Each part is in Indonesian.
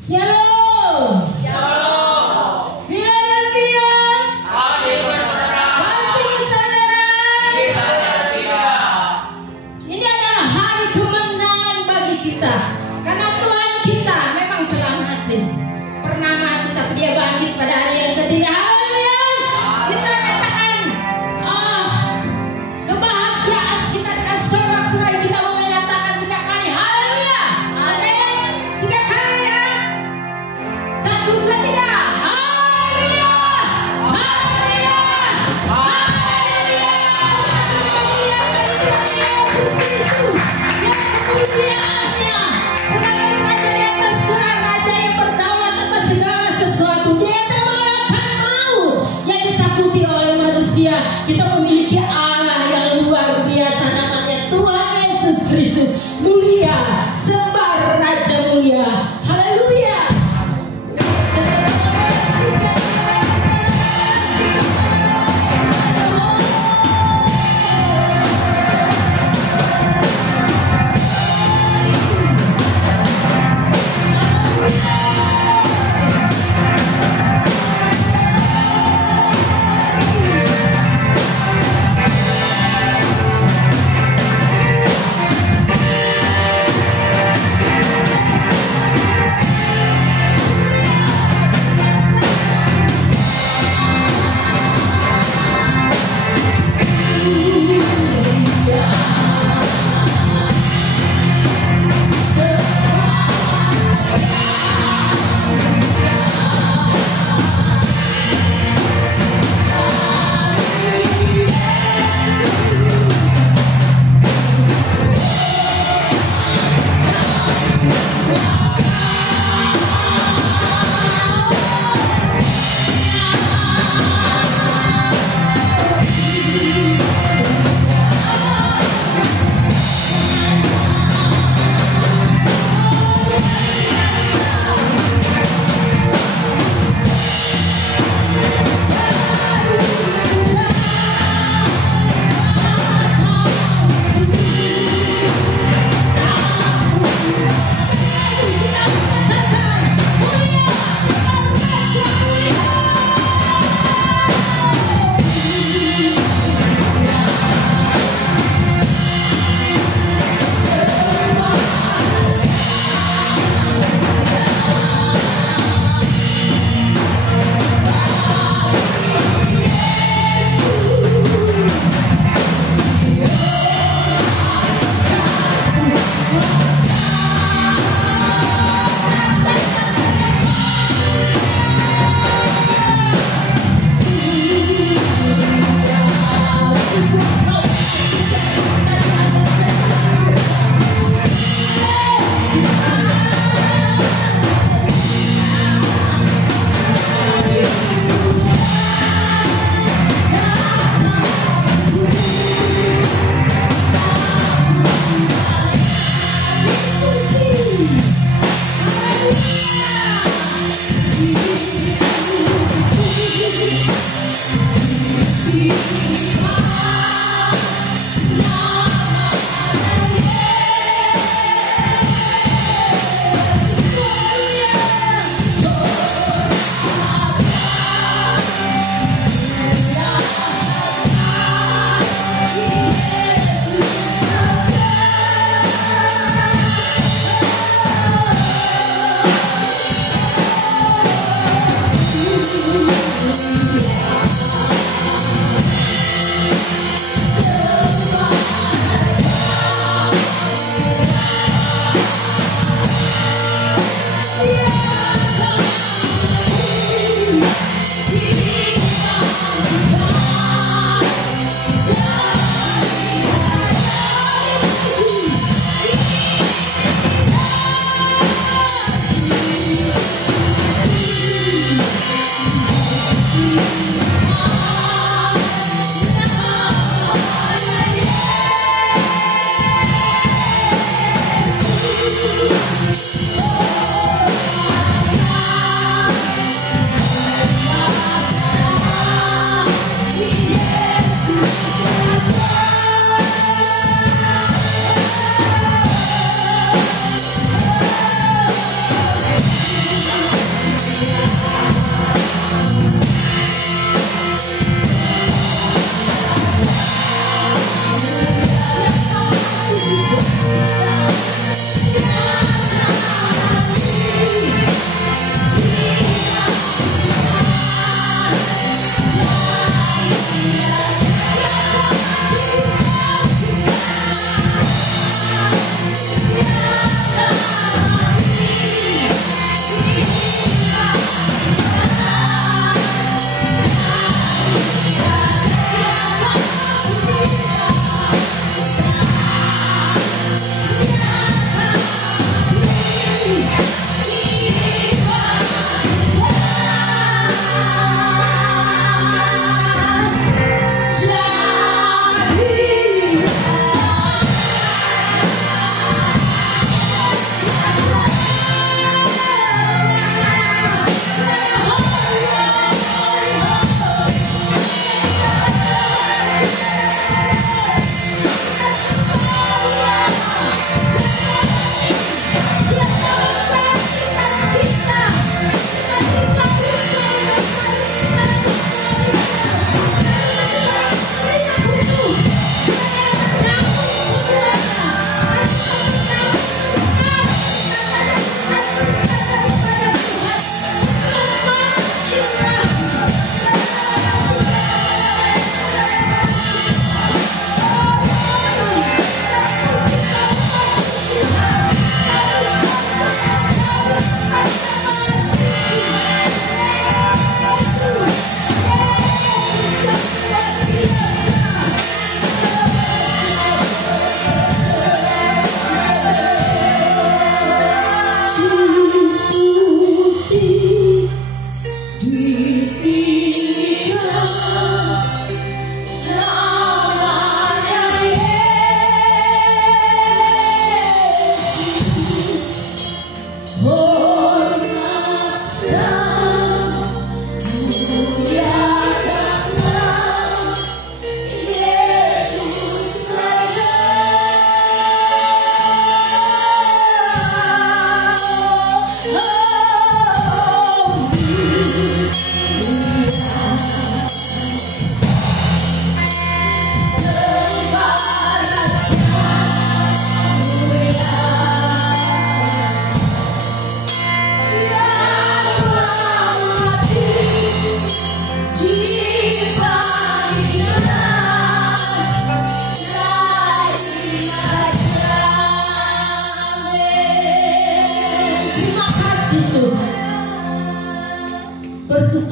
Shalom. Shalom. Philadelphia. Kasih bersaudara. Kasih bersaudara. Philadelphia. Ini adalah hari kemenangan bagi kita. Karena Tuhan kita memang telah mati. Pernah mati tapi dia bangkit pada hari yang ketiga. Haleluya. Kita katakan kebahagiaan kita akan sorak-sorai. Kita mau menyatakan 3 kali. Haleluya. Amin. 3 kali ya. 1,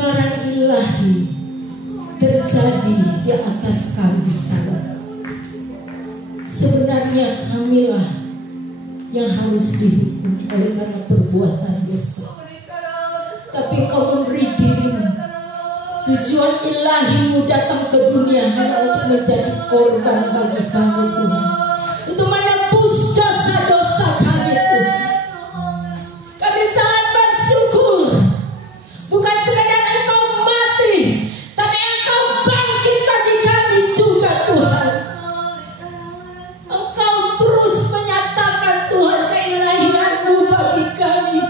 pemekaran ilahi terjadi di atas kami, saudara. Sebenarnya kamilah yang harus dihukum oleh karena perbuatan dosa, tapi Kau memberi dirimu. Tujuan ilahimu datang ke dunia hanya untuk menjadi korban bagi kami, Tuhan, untuk menebus dosa-dosa kami, Tuhan. Kami sangat bersyukur, bukan sekadar Engkau mati, tapi Engkau bangkit bagi kami juga, Tuhan. Engkau terus menyatakan, Tuhan, keilahian-Mu bagi kami.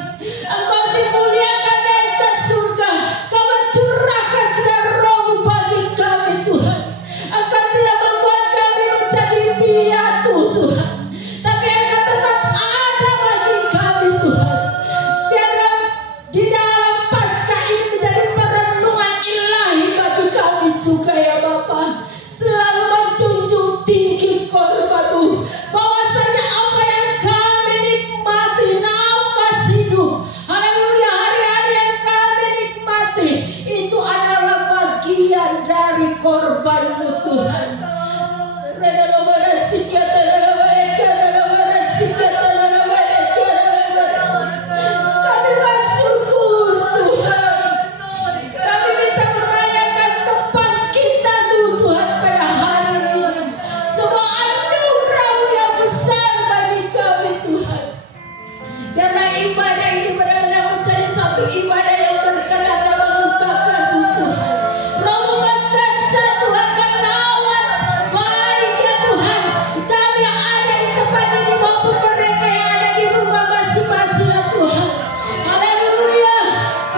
Engkau dimuliakan dari ke surga. Kau mencurahkan juga Roh-Mu bagi kami, Tuhan. Engkau tidak membuat kami menjadi piatu, Tuhan, tapi Engkau tetap ada bagi kami, Tuhan. Biarlah di dalam Paskah ini menjadi perenungan ilahi bagi kami juga, ya Bapa. Selalu menjunjung tinggi korban-Mu, bahwasanya apa yang kami nikmati, nafas hidup, haleluya, hari-hari yang kami nikmati, itu adalah bagian dari korban-Mu, Tuhan. Kami bersyukur, Tuhan. Kami bisa merayakan kebangkitan-Mu, Tuhan, pada hari ini. Semua anugerah-Mu yang besar bagi kami, Tuhan. Biarlah ibadah ini benar-benar menjadi satu ibadah yang berkenan dan mengubahkan-Mu, Tuhan. Roh-Mu bekerja, Tuhan, merawat baik, ya Tuhan, kami yang ada di tempat ini maupun mereka yang ada di rumah masing-masing, ya Tuhan. Haleluya.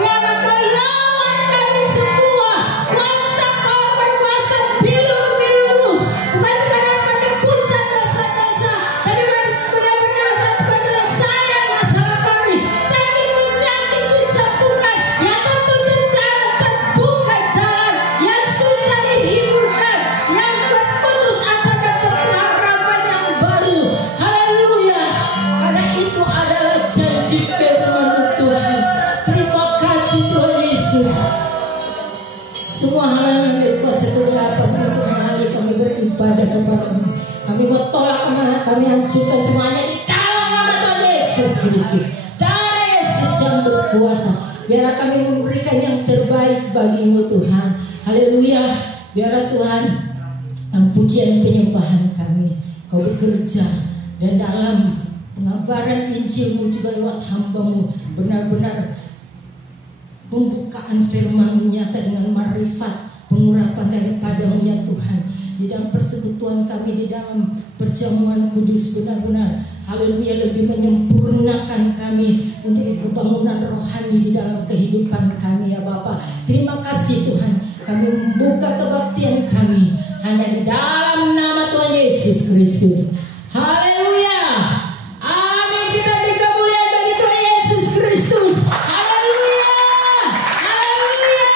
Biarlah Kau lawan kami semua. Kuasa Kau berkuasa bilur-bilur-Mu, bukan sekadar penebusan dosa-dosa, tapi benar-benar penyelesaian masalah kami. Sakit menjangkit disembuhkan, yang tertutup jalan terbuka jalan, yang susah dihiburkan, yang berputus asa dan berharapan yang baru. Haleluya. Karena itu adalah janji firman-Mu, Tuhan. Terima kasih, Tuhan Yesus. Semua hal yang berkuasa kegelapan untuk mengalami kami beribadah kepada-Mu. Kami bertolak kemana, kami hancurkan semuanya di dalam nama Tuhan Yesus Kristus. Darah Yesus yang berkuasa. Biarlah kami memberikan yang terbaik bagi-Mu, Tuhan. Haleluya. Biarlah Tuhan, dalam pujian penyembahan kami, Kau bekerja, dan dalam pengabaran Injil-Mu juga lewat hamba-Mu, benar-benar pembukaan firman-Mu nyata dengan marifat, pengurapan daripada-Mu, ya Tuhan. Di dalam persekutuan kami, di dalam perjamuan kudus, benar-benar, haleluya, lebih menyempurnakan kami untuk kebangunan rohani di dalam kehidupan kami, ya Bapa. Terima kasih, Tuhan. Kami membuka kebaktian kami hanya di dalam nama Tuhan Yesus Kristus. Haleluya. Amin. Kita beri kemuliaan bagi Tuhan Yesus Kristus. Haleluya. Haleluya.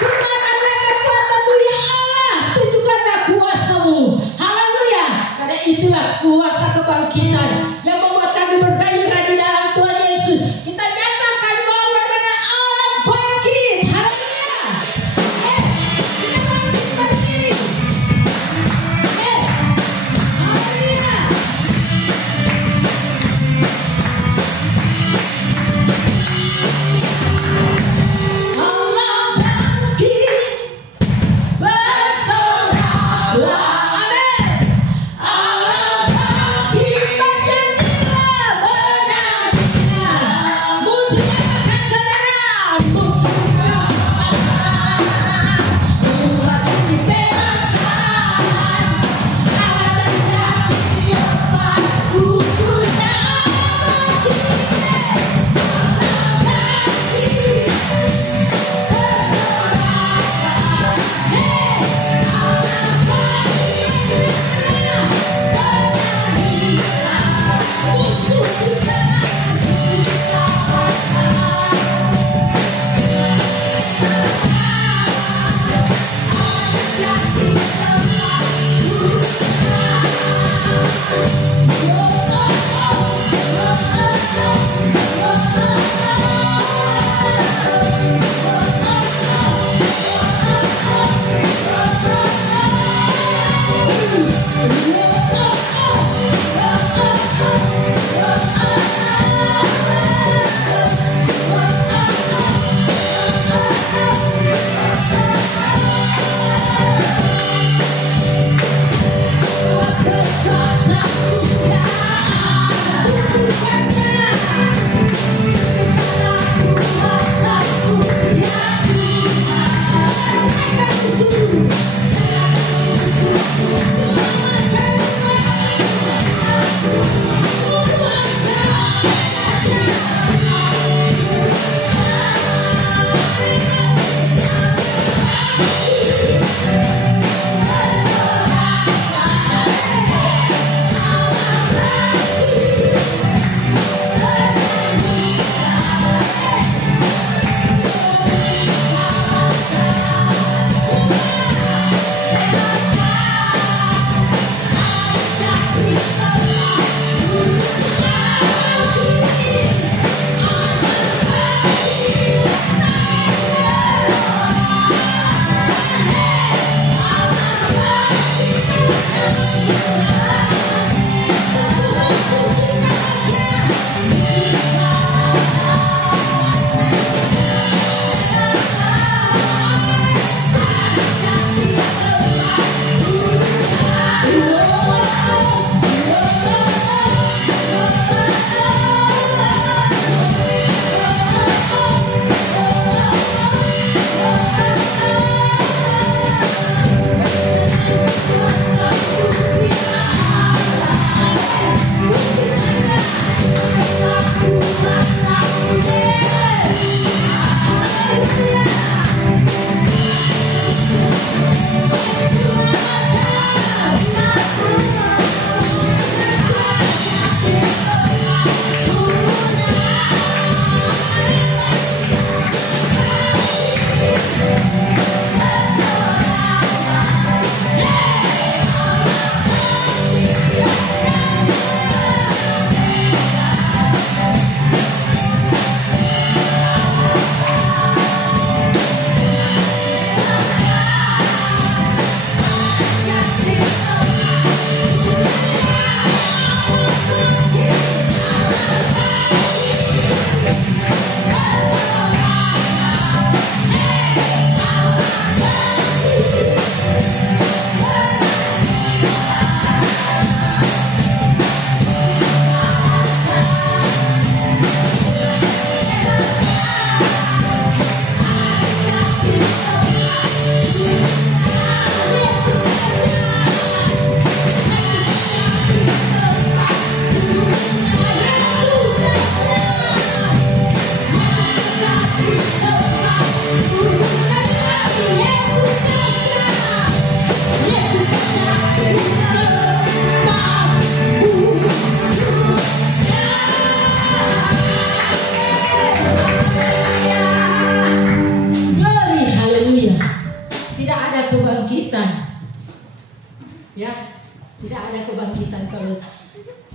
Kurniakanlah kekuatan-Mu, ya Allah. Tunjukkanlah kuasa-Mu. Haleluya. Karena itulah kuasa kebangkitan yang membuat kami bergairah di dalam Tuhan Yesus. Kita nyatakan bahwa benar-benar Allah bangkit. Haleluya. Kita bangkit berdiri. Haleluya.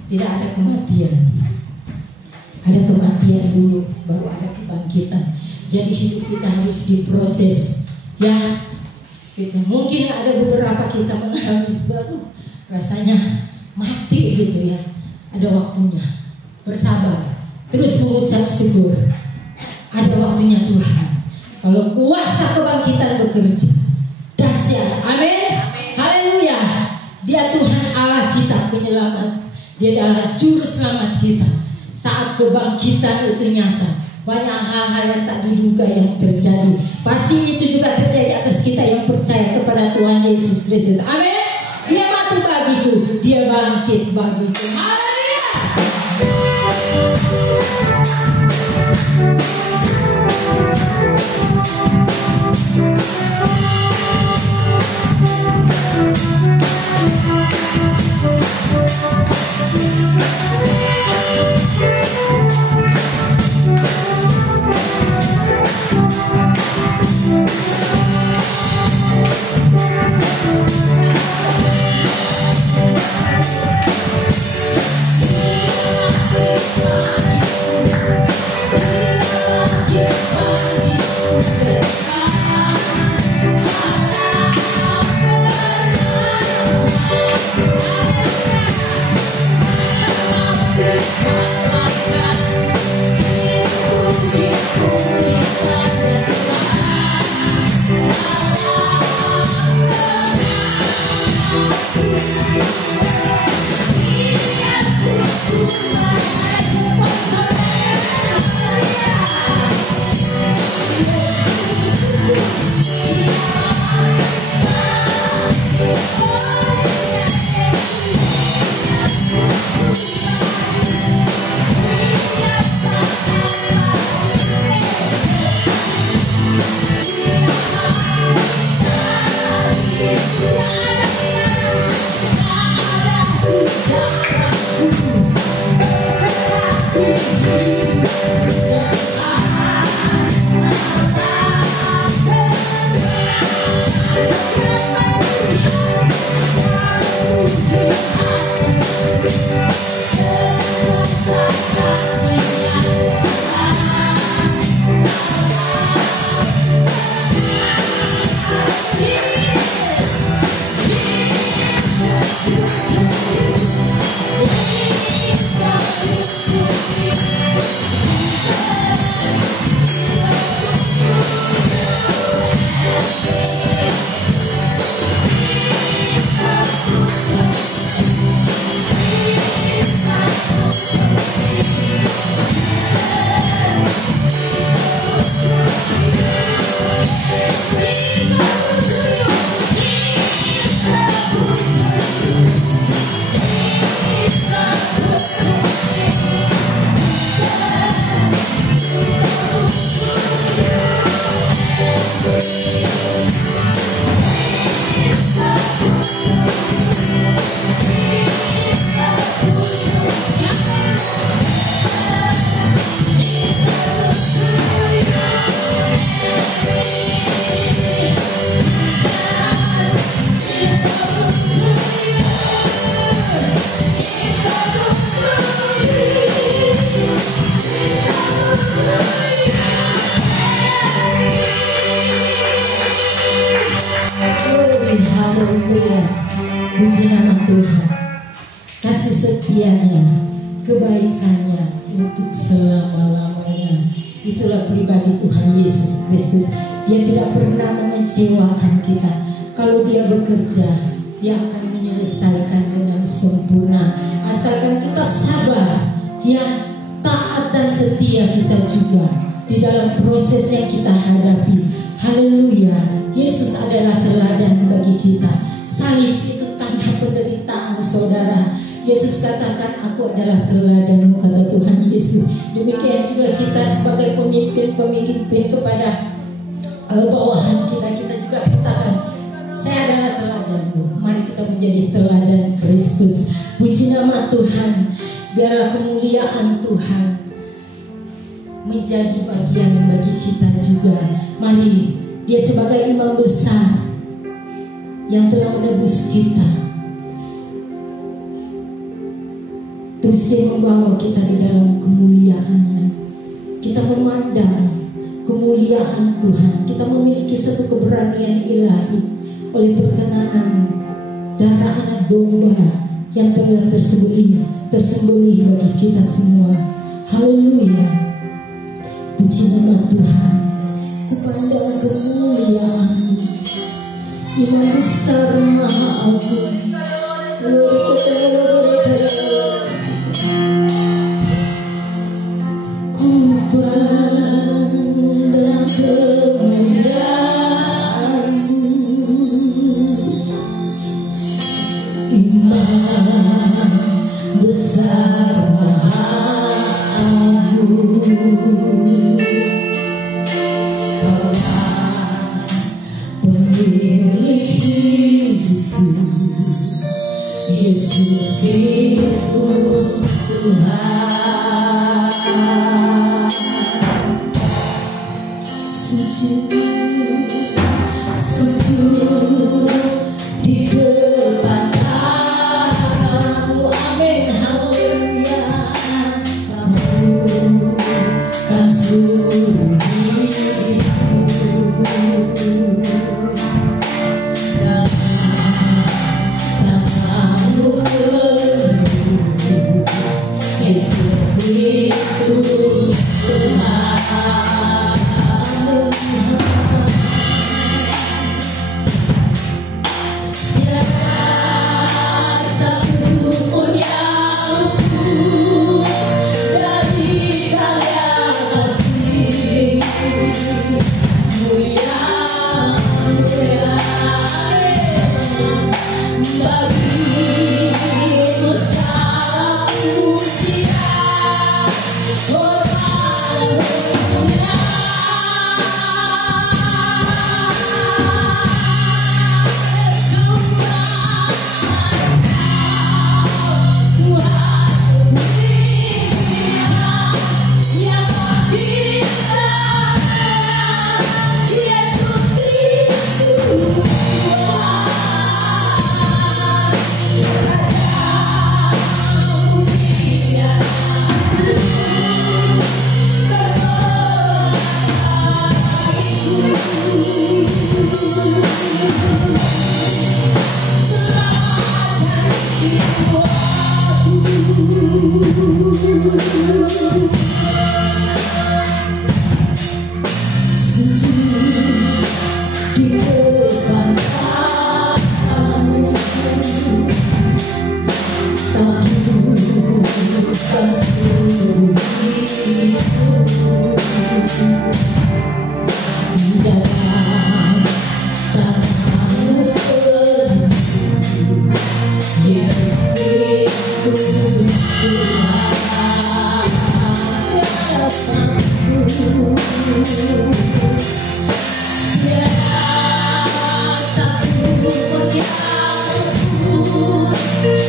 Tidak ada kematian. Ada kematian dulu, baru ada kebangkitan. Jadi hidup kita harus diproses. Ya, mungkin ada beberapa kita mengalami baru rasanya mati gitu ya. Ada waktunya bersabar, terus mengucap syukur. Ada waktunya Tuhan. Kalau kuasa kebangkitan bekerja, dahsyat. Amin. Haleluya. Dia Tuhan Allah kita penyelamat. Dia adalah juru selamat kita. Saat kebangkitan itu nyata, banyak hal-hal yang tak diduga yang terjadi. Pasti itu juga terjadi atas kita yang percaya kepada Tuhan Yesus Kristus. Amin. Dia mati bagiku, dia bangkit bagiku. Haleluya. Puji nama Tuhan. Kasih setianya, kebaikannya untuk selama-lamanya. Itulah pribadi Tuhan Yesus Kristus. Dia tidak pernah mengecewakan kita. Kalau dia bekerja, dia akan menyelesaikan dengan sempurna. Asalkan kita sabar, ya, taat dan setia kita juga di dalam proses yang kita hadapi. Haleluya. Yesus adalah teladan bagi kita. Salib itu tanda penderitaan, saudara. Yesus katakan, aku adalah teladanmu, kata Tuhan Yesus. Demikian juga kita sebagai pemimpin kepada bawahan kita juga katakan, saya adalah teladanmu. Mari kita menjadi teladan Kristus. Puji nama Tuhan. Biarlah kemuliaan Tuhan menjadi bagian bagi kita juga. Mari, dia sebagai imam besar yang telah menebus kita, terus dia membawa kita di dalam kemuliaannya. Kita memandang kemuliaan Tuhan. Kita memiliki satu keberanian ilahi oleh perkenanan darah anak domba yang telah tersembelih bagi kita semua. Haleluya. Puji nama Tuhan. Sepandang kemuliaan Imam besar Maha Agung, ku pandang kemuliaan Imam besar Maha Agung. Yesus Kristus Tuhan, sujud di depan tanganmu. Amin, haleluya. Kamu kan sujud Yesus Tuhan. Biasa pun yang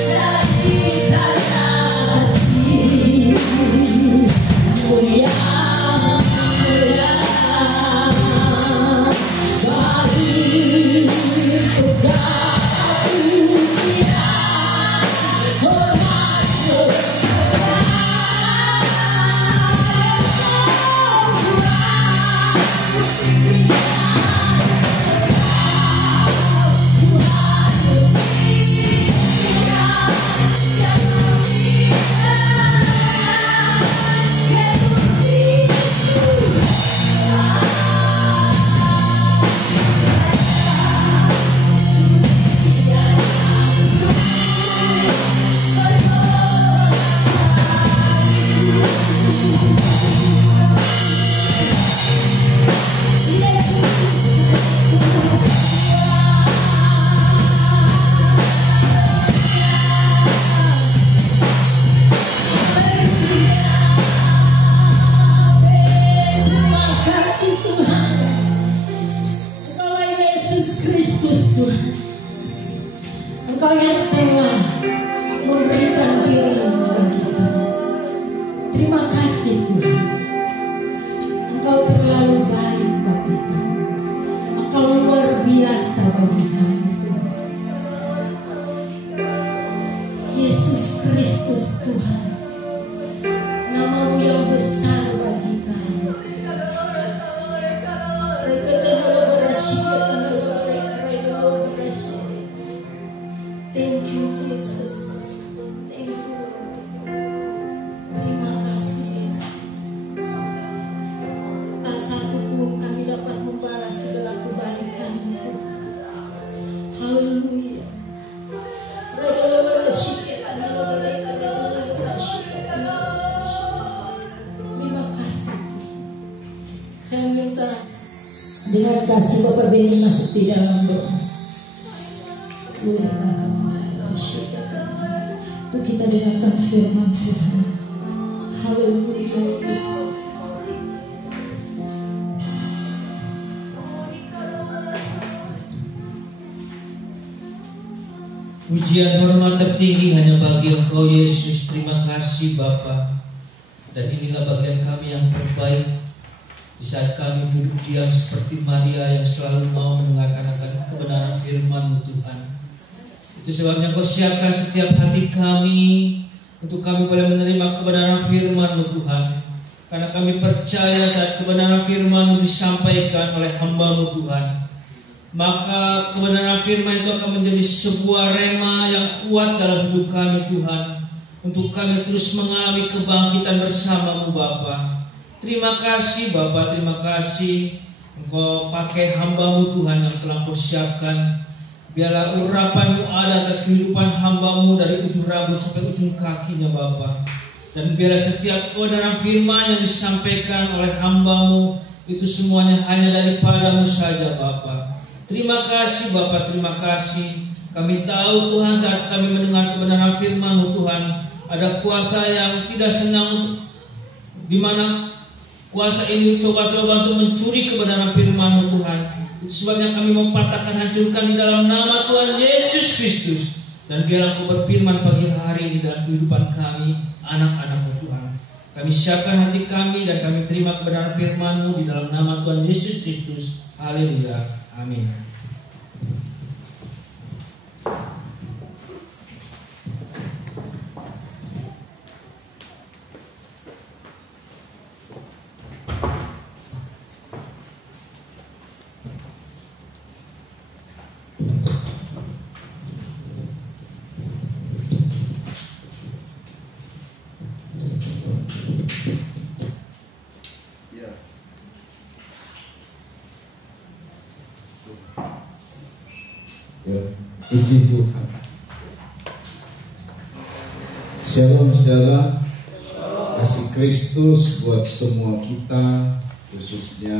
dari kalian kasih mulia bagimu segala pujian, hormat dan kita dengan kasih Bapa bini masuk di dalam doa. Untuk kita dengarkan firman Tuhan. Haleluya Yesus. Pujian hormat tertinggi hanya bagi Engkau Yesus. Terima kasih Bapa. Dan inilah bagian kami yang terbaik di saat kami duduk diam seperti Maria yang selalu mau mendengarkan akan kebenaran firman-Mu Tuhan. Itu sebabnya Kau siapkan setiap hati kami untuk kami boleh menerima kebenaran firman-Mu Tuhan. Karena kami percaya saat kebenaran firman-Mu disampaikan oleh hamba-Mu Tuhan, maka kebenaran firman itu akan menjadi sebuah rema yang kuat dalam hidup kami Tuhan, untuk kami terus mengalami kebangkitan bersama-Mu Bapa. Terima kasih Bapa, terima kasih Engkau pakai hamba-Mu Tuhan yang telah Kau siapkan. Biarlah urapan-Mu ada atas kehidupan hamba-Mu dari ujung rambut sampai ujung kakinya Bapa. Dan biarlah setiap kebenaran firman yang disampaikan oleh hamba-Mu itu semuanya hanya daripada-Mu saja Bapa. Terima kasih Bapa, terima kasih. Kami tahu Tuhan saat kami mendengar kebenaran firman-Mu Tuhan, ada kuasa yang tidak senang untuk di mana kuasa ini coba-coba untuk mencuri kebenaran firman-Mu Tuhan. Itu sebabnya kami mau patahkan, hancurkan di dalam nama Tuhan Yesus Kristus. Dan biarlah Kau berfirman pagi hari ini dalam kehidupan kami, anak-anak-Mu Tuhan. Kami siapkan hati kami dan kami terima kebenaran firman-Mu di dalam nama Tuhan Yesus Kristus. Haleluya. Amin. Puji Tuhan. Shalom saudara. Kasih Kristus buat semua kita, khususnya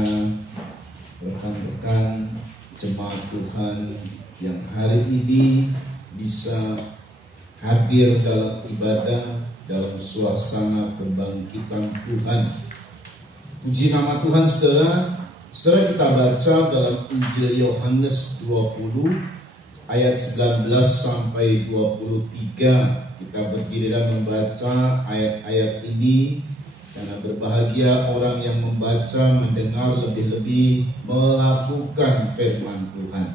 rekan-rekan jemaat Tuhan yang hari ini bisa hadir dalam ibadah, dalam suasana kebangkitan Tuhan. Puji nama Tuhan saudara. Saudara, kita baca dalam Injil Yohanes 20 ayat 19 sampai 23. Kita berdiri dan membaca ayat-ayat ini, karena berbahagia orang yang membaca, mendengar, lebih-lebih melakukan firman Tuhan.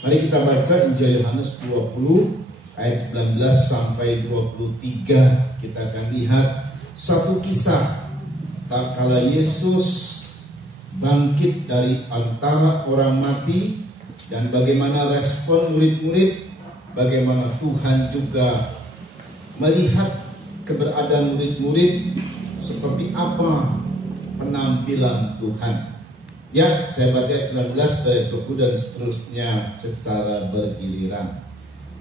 Mari kita baca Injil Yohanes 20 ayat 19 sampai 23. Kita akan lihat satu kisah tak kala Yesus bangkit dari antara orang mati, dan bagaimana respon murid-murid, bagaimana Tuhan juga melihat keberadaan murid-murid, seperti apa penampilan Tuhan. Ya, saya baca ayat 19 dari 20 dan seterusnya secara bergiliran.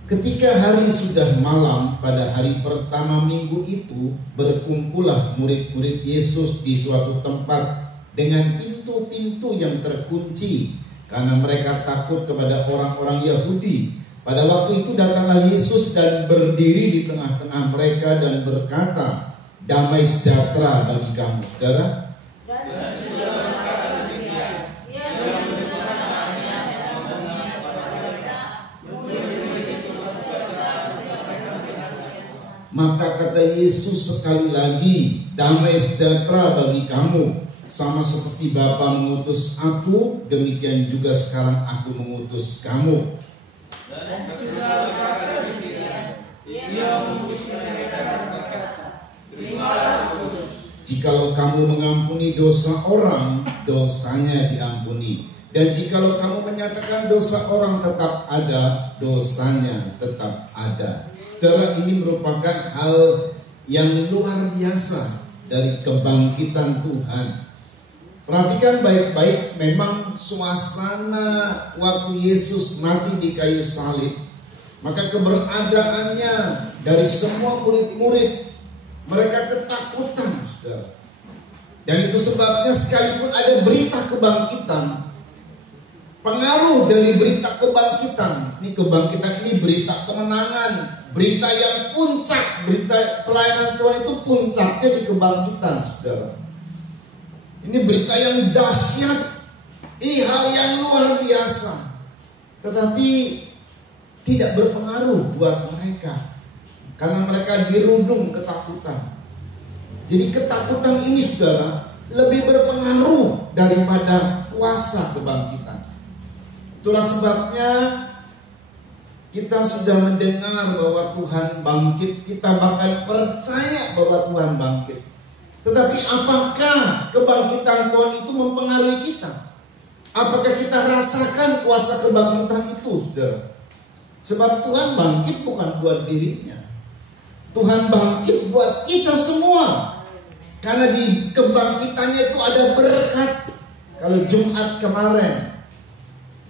Ketika hari sudah malam pada hari pertama minggu itu, berkumpullah murid-murid Yesus di suatu tempat dengan pintu-pintu yang terkunci, karena mereka takut kepada orang-orang Yahudi. Pada waktu itu datanglah Yesus dan berdiri di tengah-tengah mereka dan berkata, "Damai sejahtera bagi kamu." Saudara, maka kata Yesus sekali lagi, "Damai sejahtera bagi kamu. Sama seperti Bapa mengutus aku, demikian juga sekarang aku mengutus kamu." Dan sesudah berkata demikian, ia mengutus mereka dan berkata, "Terimalah kudus." Jikalau kamu mengampuni dosa orang, dosanya diampuni. Dan jikalau kamu menyatakan dosa orang tetap ada, dosanya tetap ada. Saudara, ini merupakan hal yang luar biasa dari kebangkitan Tuhan. Perhatikan baik-baik, memang suasana waktu Yesus mati di kayu salib, maka keberadaannya dari semua murid-murid, mereka ketakutan, saudara. Dan itu sebabnya sekalipun ada berita kebangkitan, pengaruh dari berita kebangkitan, ini berita kemenangan, berita yang puncak, berita pelayanan Tuhan itu puncaknya di kebangkitan, saudara. Ini berita yang dahsyat, ini hal yang luar biasa, tetapi tidak berpengaruh buat mereka karena mereka dirundung ketakutan. Jadi ketakutan ini, saudara, lebih berpengaruh daripada kuasa kebangkitan. Itulah sebabnya kita sudah mendengar bahwa Tuhan bangkit, kita bahkan percaya bahwa Tuhan bangkit. Tetapi apakah kebangkitan Tuhan itu mempengaruhi kita? Apakah kita rasakan kuasa kebangkitan itu, saudara? Sebab Tuhan bangkit bukan buat dirinya, Tuhan bangkit buat kita semua. Karena di kebangkitannya itu ada berkat. Kalau Jumat kemarin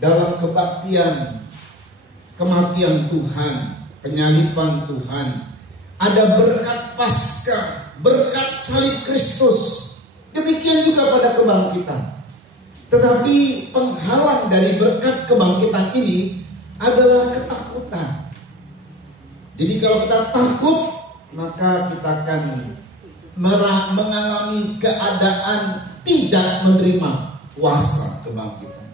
dalam kebaktian kematian Tuhan, penyaliban Tuhan, ada berkat Paskah, berkat salib Kristus. Demikian juga pada kebangkitan. Tetapi penghalang dari berkat kebangkitan ini adalah ketakutan. Jadi kalau kita takut, maka kita akan mengalami keadaan tidak menerima kuasa kebangkitan.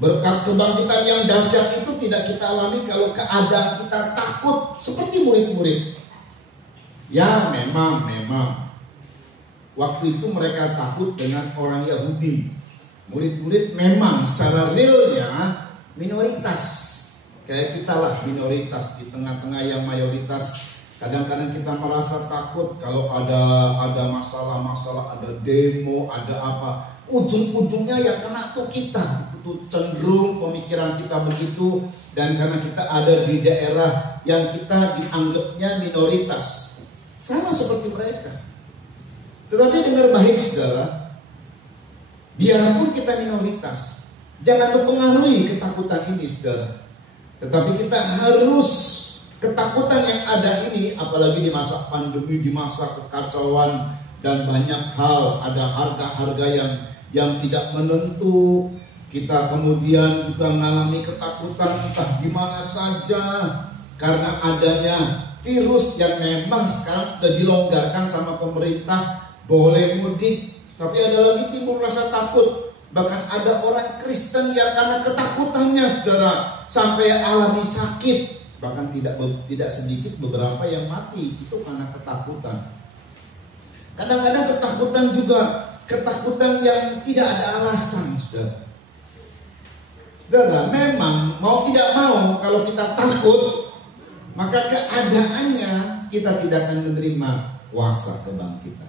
Berkat kebangkitan yang dahsyat itu tidak kita alami kalau keadaan kita takut seperti murid-murid. Ya memang waktu itu mereka takut dengan orang Yahudi. Murid-murid memang secara realnya minoritas. Kayak kita lah minoritas di tengah-tengah yang mayoritas. Kadang-kadang kita merasa takut kalau ada masalah-masalah, ada demo, ada apa. Ujung-ujungnya yang kena tuh kita. Itu cenderung pemikiran kita begitu. Dan karena kita ada di daerah yang kita dianggapnya minoritas, sama seperti mereka. Tetapi dengar baik, saudara, biarpun kita minoritas, jangan mempengaruhi ketakutan ini, saudara. Tetapi kita harus, ketakutan yang ada ini, apalagi di masa pandemi, di masa kekacauan dan banyak hal, ada harga-harga yang tidak menentu. Kita kemudian juga mengalami ketakutan entah di mana saja karena adanya virus yang memang sekarang sudah dilonggarkan sama pemerintah, boleh mudik, tapi ada lagi timbul rasa takut. Bahkan ada orang Kristen yang karena ketakutannya, saudara, sampai alami sakit. Bahkan tidak sedikit beberapa yang mati itu karena ketakutan. Kadang-kadang ketakutan juga ketakutan yang tidak ada alasan, saudara. Saudara, memang mau tidak mau kalau kita takut, maka keadaannya kita tidak akan menerima kuasa kebangkitan.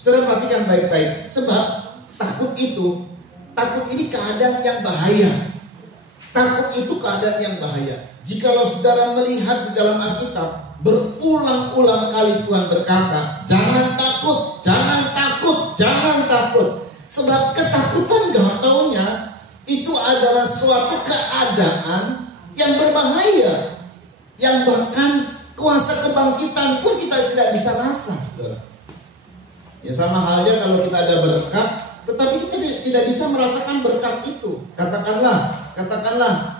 Saudara perhatikan baik-baik, sebab takut ini keadaan yang bahaya. Takut itu keadaan yang bahaya. Jikalau saudara melihat di dalam Alkitab, berulang-ulang kali Tuhan berkata, jangan takut, jangan takut, jangan takut. Sebab ketakutan gak taunya itu adalah suatu keadaan yang berbahaya, yang bahkan kuasa kebangkitan pun kita tidak bisa rasa, saudara. Ya sama halnya kalau kita ada berkat, tetapi kita tidak bisa merasakan berkat itu. Katakanlah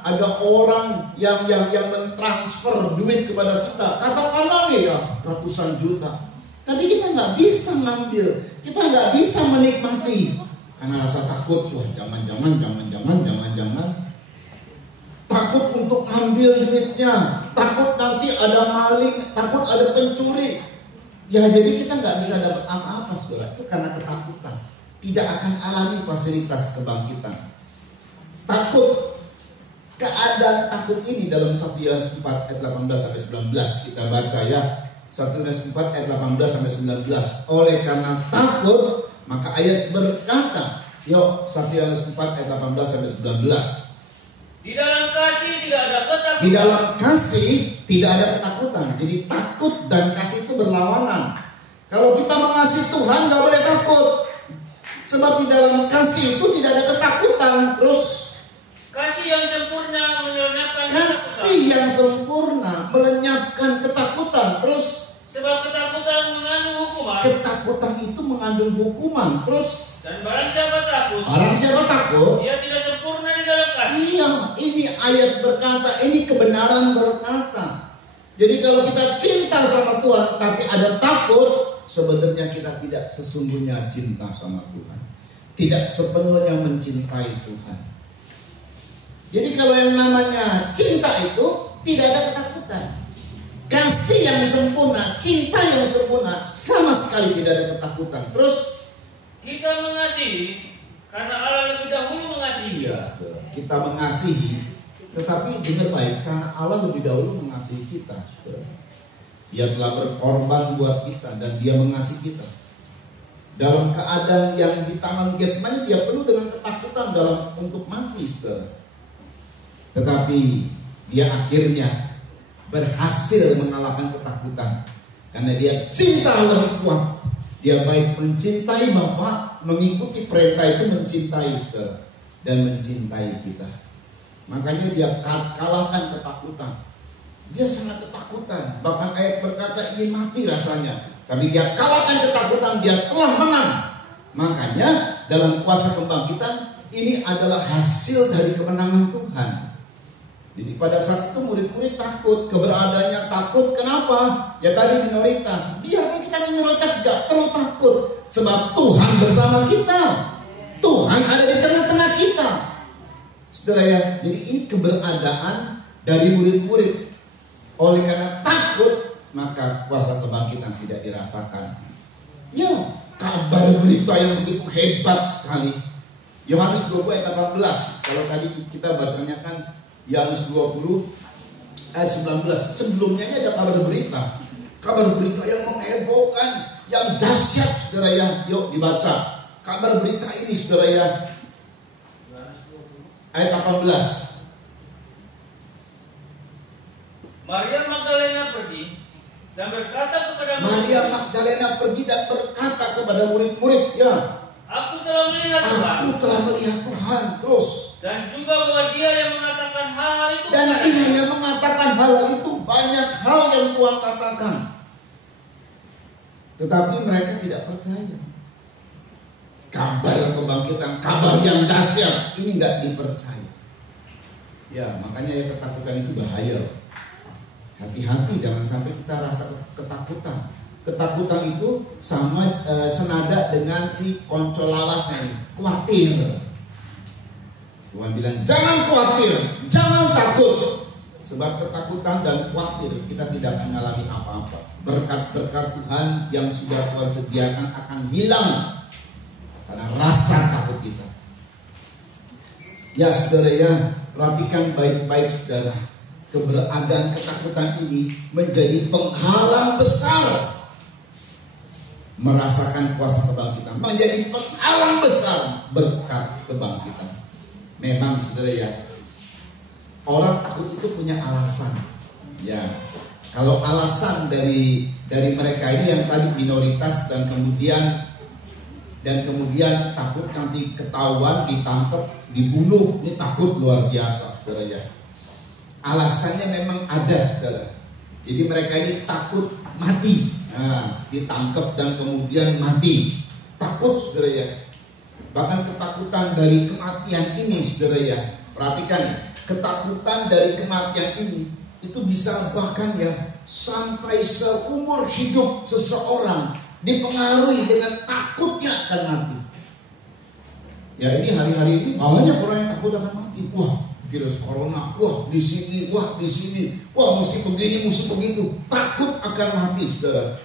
ada orang yang mentransfer duit kepada kita, katakanlah nih ya ratusan juta, tapi kita nggak bisa ngambil, kita nggak bisa menikmati karena rasa takut. Wah jangan takut untuk ambil duitnya, takut nanti ada maling, takut ada pencuri. Ya jadi kita nggak bisa dapat apa-apa, saudara. Itu karena ketakutan. Tidak akan alami fasilitas kebangkitan. Takut. Keadaan takut ini dalam 1 Yohanes 4 ayat 18 sampai 19 kita baca ya. 1 Yohanes 4 ayat 18 sampai 19. Oleh karena takut maka ayat berkata, yuk 1 Yohanes 4 ayat 18 sampai 19. Di dalam kasih tidak ada ketakutan. Di dalam kasih tidak ada ketakutan. Jadi takut dan kasih itu berlawanan. Kalau kita mengasihi Tuhan gak boleh takut. Sebab di dalam kasih itu tidak ada ketakutan. Terus kasih yang sempurna melenyapkan kasih yang sempurna melenyapkan ketakutan. Terus sebab ketakutan mengandung hukum. hukuman. Ketakutan itu mengandung hukuman. Terus Dan barang siapa takut, dia tidak sempurna di dalam kasih. Iya, ini ayat berkata, ini kebenaran berkata. Jadi kalau kita cinta sama Tuhan tapi ada takut, sebenarnya kita tidak sesungguhnya cinta sama Tuhan. Tidak sepenuhnya mencintai Tuhan. Jadi kalau yang namanya cinta itu tidak ada ketakutan. Kasih yang sempurna, cinta yang sempurna, sama sekali tidak ada ketakutan. Terus Kita mengasihi karena Allah lebih dahulu mengasihi. iya, kita mengasihi, tetapi dengar baik, karena Allah lebih dahulu mengasihi kita. Dia telah berkorban buat kita dan dia mengasihi kita. Dalam keadaan yang di Taman Getsemani dia penuh dengan ketakutan untuk mati, saudara. Tetapi dia akhirnya berhasil mengalahkan ketakutan karena dia cinta lebih kuat. Dia baik mencintai Bapa, mengikuti perintah itu mencintai saudara dan mencintai kita. Makanya dia kalahkan ketakutan. Dia sangat ketakutan. Bahkan ayat berkata ingin mati rasanya. Tapi dia kalahkan ketakutan, dia telah menang. Makanya dalam kuasa kebangkitan ini adalah hasil dari kemenangan Tuhan. Jadi pada saat itu murid-murid takut, keberadaannya takut. Kenapa? Ya tadi minoritas. Biarkan kita minoritas, gak perlu takut. Sebab Tuhan bersama kita. Tuhan ada di tengah-tengah kita. Saudara ya, jadi ini keberadaan dari murid-murid. Oleh karena takut, maka kuasa kebangkitan tidak dirasakan. Ya, kabar berita yang begitu hebat sekali. Yohanes 20 ayat 18. Kalau tadi kita bacanya kan Yohanes 20 ayat 19. Sebelumnya ini ada kabar berita. Kabar berita yang menghebohkan, yang dahsyat, saudara ya. Yuk dibaca. Kabar berita ini, saudara ya. Ayat 18. Maria Magdalena pergi dan berkata kepada Maria Magdalena pergi dan berkata kepada murid-murid, ya, Aku telah melihat Tuhan. aku telah melihat Tuhan. Terus Dan juga bahwa dia yang mengatakan hal-hal itu. dan dia yang mengatakan hal itu, banyak hal yang Tuhan katakan. Tetapi mereka tidak percaya. Kabar kebangkitan, kabar yang dahsyat ini nggak dipercaya. Ya, makanya ya ketakutan itu bahaya. Hati-hati jangan sampai kita rasa ketakutan. Ketakutan itu sama senada dengan konco lawasnya nih, khawatir. Tuhan bilang jangan khawatir, jangan takut. Sebab ketakutan dan khawatir kita tidak akan mengalami apa-apa. Berkat-berkat Tuhan yang sudah Tuhan sediakan akan hilang karena rasa takut kita. Ya saudara ya, perhatikan baik-baik saudara. Keberadaan ketakutan ini menjadi penghalang besar merasakan kuasa kebangkitan, menjadi penghalang besar berkat kebangkitan. Memang saudara ya, orang takut itu punya alasan. Ya, kalau alasan dari mereka ini yang tadi minoritas dan kemudian takut nanti ketahuan, ditangkap, dibunuh, ini takut luar biasa saudara ya. Alasannya memang ada saudara. Jadi mereka ini takut mati, ditangkap dan kemudian mati. Takut saudara ya. Bahkan ketakutan dari kematian ini saudara ya. Perhatikan ya, ketakutan dari kematian ini itu bisa bahkan ya sampai seumur hidup seseorang dipengaruhi dengan takutnya akan mati. Ya ini hari-hari ini banyak orang yang takut akan mati. Wah, virus corona, wah di sini, wah mesti begini, mesti begitu. Takut akan mati, saudara.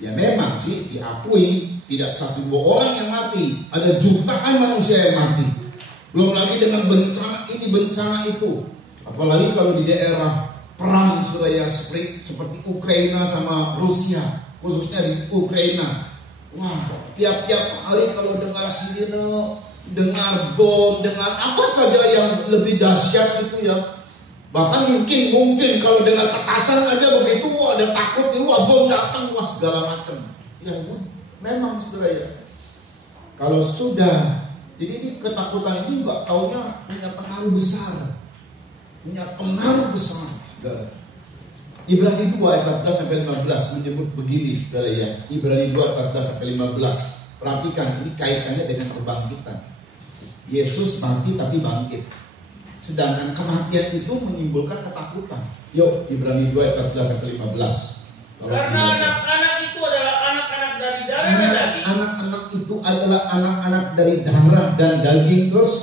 Ya memang sih diakui tidak satu dua orang yang mati, ada jutaan manusia yang mati. Belum lagi dengan bencana ini, bencana itu. Apalagi kalau di daerah perang, saudara, seperti Ukraina sama Rusia, khususnya di Ukraina. Wah, tiap-tiap kali kalau dengar sirene, dengar bom, dengar apa saja yang lebih dahsyat itu ya. Bahkan mungkin kalau dengar petasan aja begitu, wah ada takut nih, wah bom datang, wah segala macam. Ya memang saudara ya. Kalau sudah, jadi ini ketakutan ini nggak taunya punya pengaruh besar, saudara. Ibrani 2 ayat 14 sampai 15 menyebut begini, saudara ya. Ibrani 2 ayat 14 sampai 15. Perhatikan, ini kaitannya dengan kebangkitan. Yesus mati tapi bangkit. Sedangkan kematian itu menimbulkan ketakutan. Yuk, Ibrani 2 ayat 14 sampai 15. Karena anak-anak itu adalah anak-anak dari darah dan daging. Anak-anak itu adalah anak-anak dari darah dan daging. Terus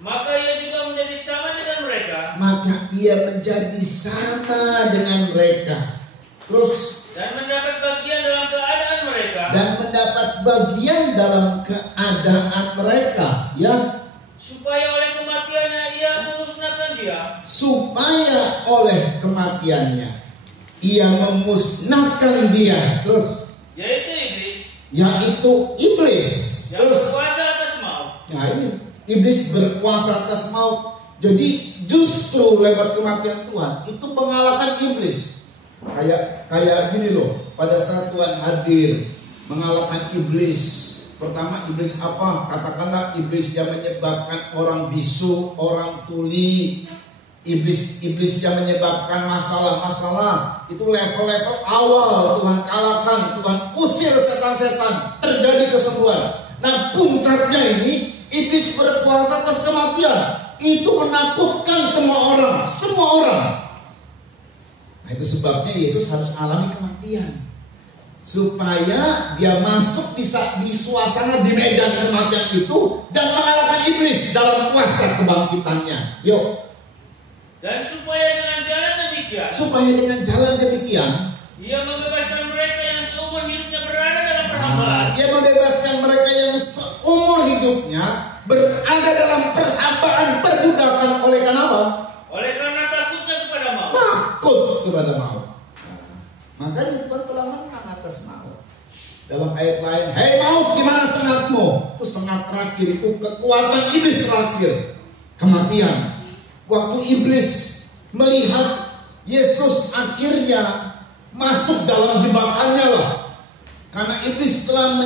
maka ia juga menjadi sama dengan mereka. Maka ia menjadi sama dengan mereka. Terus Dan mendapat bagian dalam keadaan mereka. Dan mendapat bagian dalam keadaan mereka. Ya. Supaya oleh kematiannya ia memusnahkan dia. Supaya oleh kematiannya ia memusnahkan dia. Terus Yaitu iblis. Yaitu iblis. Yang Terus berkuasa atas maut. Nah ini iblis berkuasa atas maut. Jadi justru lewat kematian Tuhan itu mengalahkan iblis. Kayak gini loh. Pada saat Tuhan hadir mengalahkan iblis. Pertama iblis apa? Katakanlah iblis yang menyebabkan orang bisu, orang tuli. Iblis yang menyebabkan masalah-masalah. Itu level-level awal Tuhan kalahkan. Tuhan usir setan-setan. Terjadi kesembuhan. Nah puncaknya ini iblis berkuasa atas kematian. Itu menakutkan semua orang. Nah itu sebabnya Yesus harus alami kematian. Supaya dia masuk di suasana di medan kematian itu. Dan mengalahkan iblis dalam kuasa kebangkitannya. Yuk. Dan supaya dengan jalan demikian. Ia membebaskan mereka yang seumur hidupnya berada dalam perhambaan. Ia membebaskan mereka yang seumur hidupnya berada dalam perhambaan, perbudakan oleh karena apa? Oleh karena takutnya kepada maut. Takut kepada maut. Makanya Tuhan telah menang atas maut. Dalam ayat lain, hei maut, di mana sengatmu? Itu sengat terakhir, itu kekuatan iblis terakhir. Kematian. Waktu iblis melihat Yesus akhirnya masuk dalam jebakannya lah. Karena iblis telah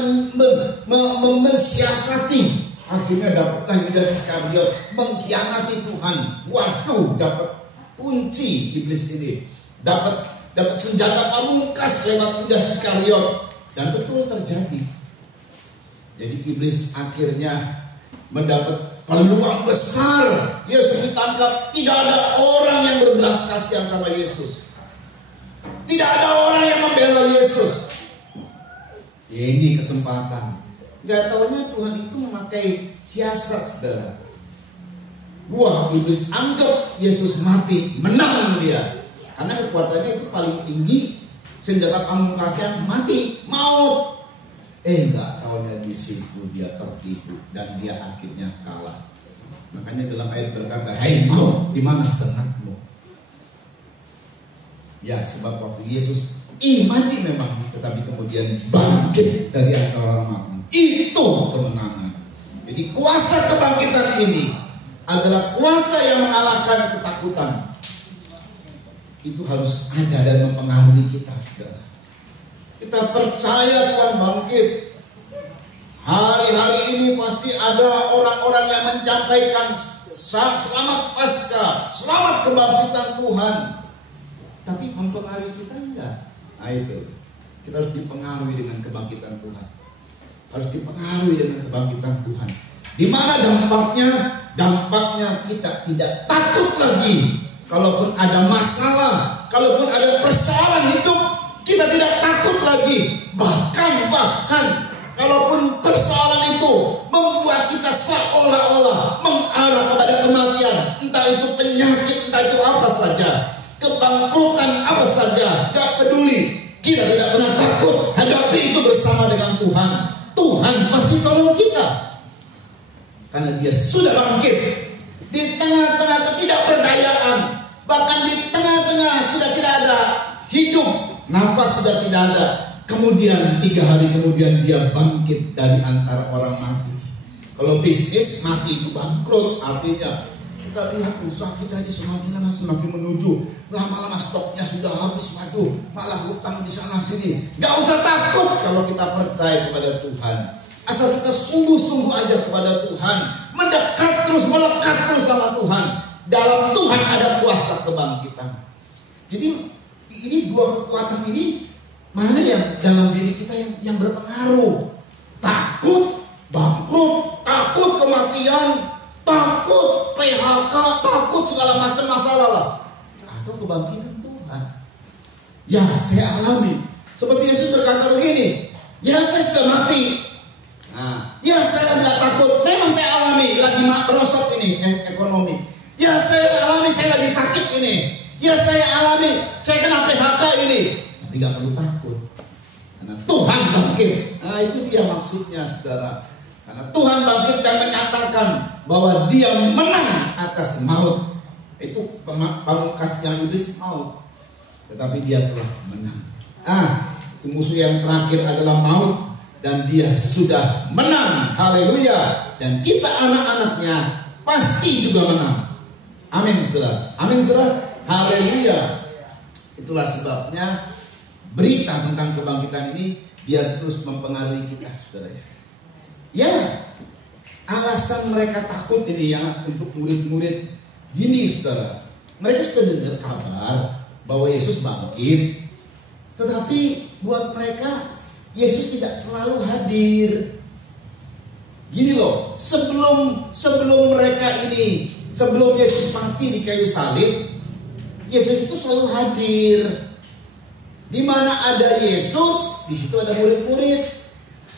mensiasati. Akhirnya dapatlah Yudas Iskariot mengkhianati Tuhan. Waduh, dapat kunci iblis ini. Dapat senjata pamungkas lewat Yudas Iskariot. Dan betul terjadi. Jadi iblis akhirnya mendapat peluang besar. Yesus ditangkap. Tidak ada orang yang berbelas kasihan sama Yesus. Tidak ada orang yang membela Yesus. Ini kesempatan. Gak taunya Tuhan itu memakai siasat, saudara. Wah, iblis anggap Yesus mati, menang dia. Karena kekuatannya itu paling tinggi. Senjata pamungkasnya mati, maut. Enggak taunya di situ dia tertipu dan dia akhirnya kalah. Makanya dalam ayat berkata, hei maut, di mana sengatmu? Ya, sebab waktu Yesus mati memang, tetapi kemudian bangkit dari antara orang mati. Itu kemenangan. Jadi kuasa kebangkitan ini adalah kuasa yang mengalahkan ketakutan. Itu harus ada dan mempengaruhi kita, saudara. Kita percaya Tuhan bangkit. Hari-hari ini pasti ada orang-orang yang menyampaikan selamat Paskah, selamat kebangkitan Tuhan. Tapi mempengaruhi kita enggak? Nah itu. Kita harus dipengaruhi dengan kebangkitan Tuhan. Harus dipengaruhi dengan kebangkitan Tuhan. Di mana dampaknya? Dampaknya kita tidak takut lagi. Kalaupun ada masalah, kalaupun ada persoalan hidup, kita tidak takut lagi. Bahkan kalaupun persoalan itu membuat kita seolah-olah mengarah kepada kematian, entah itu penyakit, entah itu apa saja, kebangkrutan apa saja, gak peduli. Kita tidak pernah takut. Hadapi itu bersama dengan Tuhan. Tuhan pasti tolong kita. Karena dia sudah bangkit. Di tengah-tengah ketidakberdayaan, bahkan di tengah-tengah sudah tidak ada hidup, nafas sudah tidak ada. Kemudian 3 hari kemudian dia bangkit dari antara orang mati. Kalau bisnis mati itu bangkrut, artinya kita lihat usaha kita aja semakin lama semakin menuju. Lama-lama stoknya sudah habis, waduh, malah hutang di sana sini. Gak usah takut kalau kita percaya kepada Tuhan. Asal kita sungguh-sungguh aja kepada Tuhan, mendekat terus, melekat terus sama Tuhan. Dalam Tuhan ada kuasa kebangkitan. Jadi ini dua kekuatan ini mana yang dalam diri kita yang berpengaruh? Takut bangkrut, takut kematian, takut PHK, takut segala macam masalah lah, atau kebangkitan Tuhan? Ya, saya alami. Seperti Yesus berkata begini, ya saya sudah mati. Ya saya tidak takut. Memang saya alami lagi merosot ini ekonomi. Ya saya alami saya lagi sakit ini. Ya saya alami saya kena PHK ini. Tapi gak perlu takut, karena Tuhan bangkit. Nah itu dia maksudnya saudara. Karena Tuhan bangkit dan menyatakan bahwa dia menang atas maut. Itu pamungkasnya iblis maut, tetapi dia telah menang. Musuh yang terakhir adalah maut, dan dia sudah menang. Haleluya. Dan kita anak-anaknya pasti juga menang. Amin saudara. Amin saudara. Haleluya. Itulah sebabnya berita tentang kebangkitan ini biar terus mempengaruhi kita saudara. Ya, alasan mereka takut ini ya untuk murid-murid gini saudara. Mereka sudah dengar kabar bahwa Yesus bangkit, tetapi buat mereka Yesus tidak selalu hadir. Gini loh, sebelum mereka ini, sebelum Yesus mati di kayu salib, Yesus itu selalu hadir. Di mana ada Yesus, di situ ada murid-murid.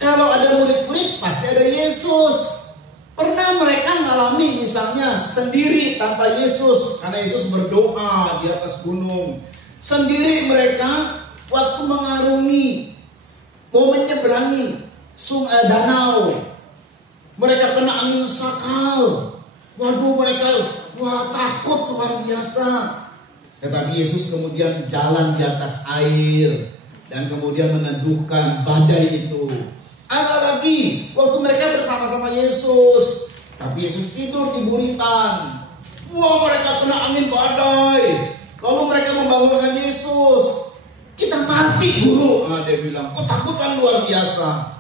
Kalau ada murid-murid, pasti ada Yesus. Pernah mereka mengalami misalnya sendiri tanpa Yesus, karena Yesus berdoa di atas gunung. Sendiri mereka waktu mengarungi, mau menyeberangi danau, mereka kena angin sakal. Waduh, mereka takut luar biasa. Tetapi Yesus kemudian jalan di atas air dan kemudian meneduhkan badai itu. Ada lagi waktu mereka bersama-sama Yesus, tapi Yesus tidur di buritan. Wah, mereka kena angin badai. Lalu mereka membangunkan Yesus. Kita mati guru. Dia bilang, ketakutan luar biasa.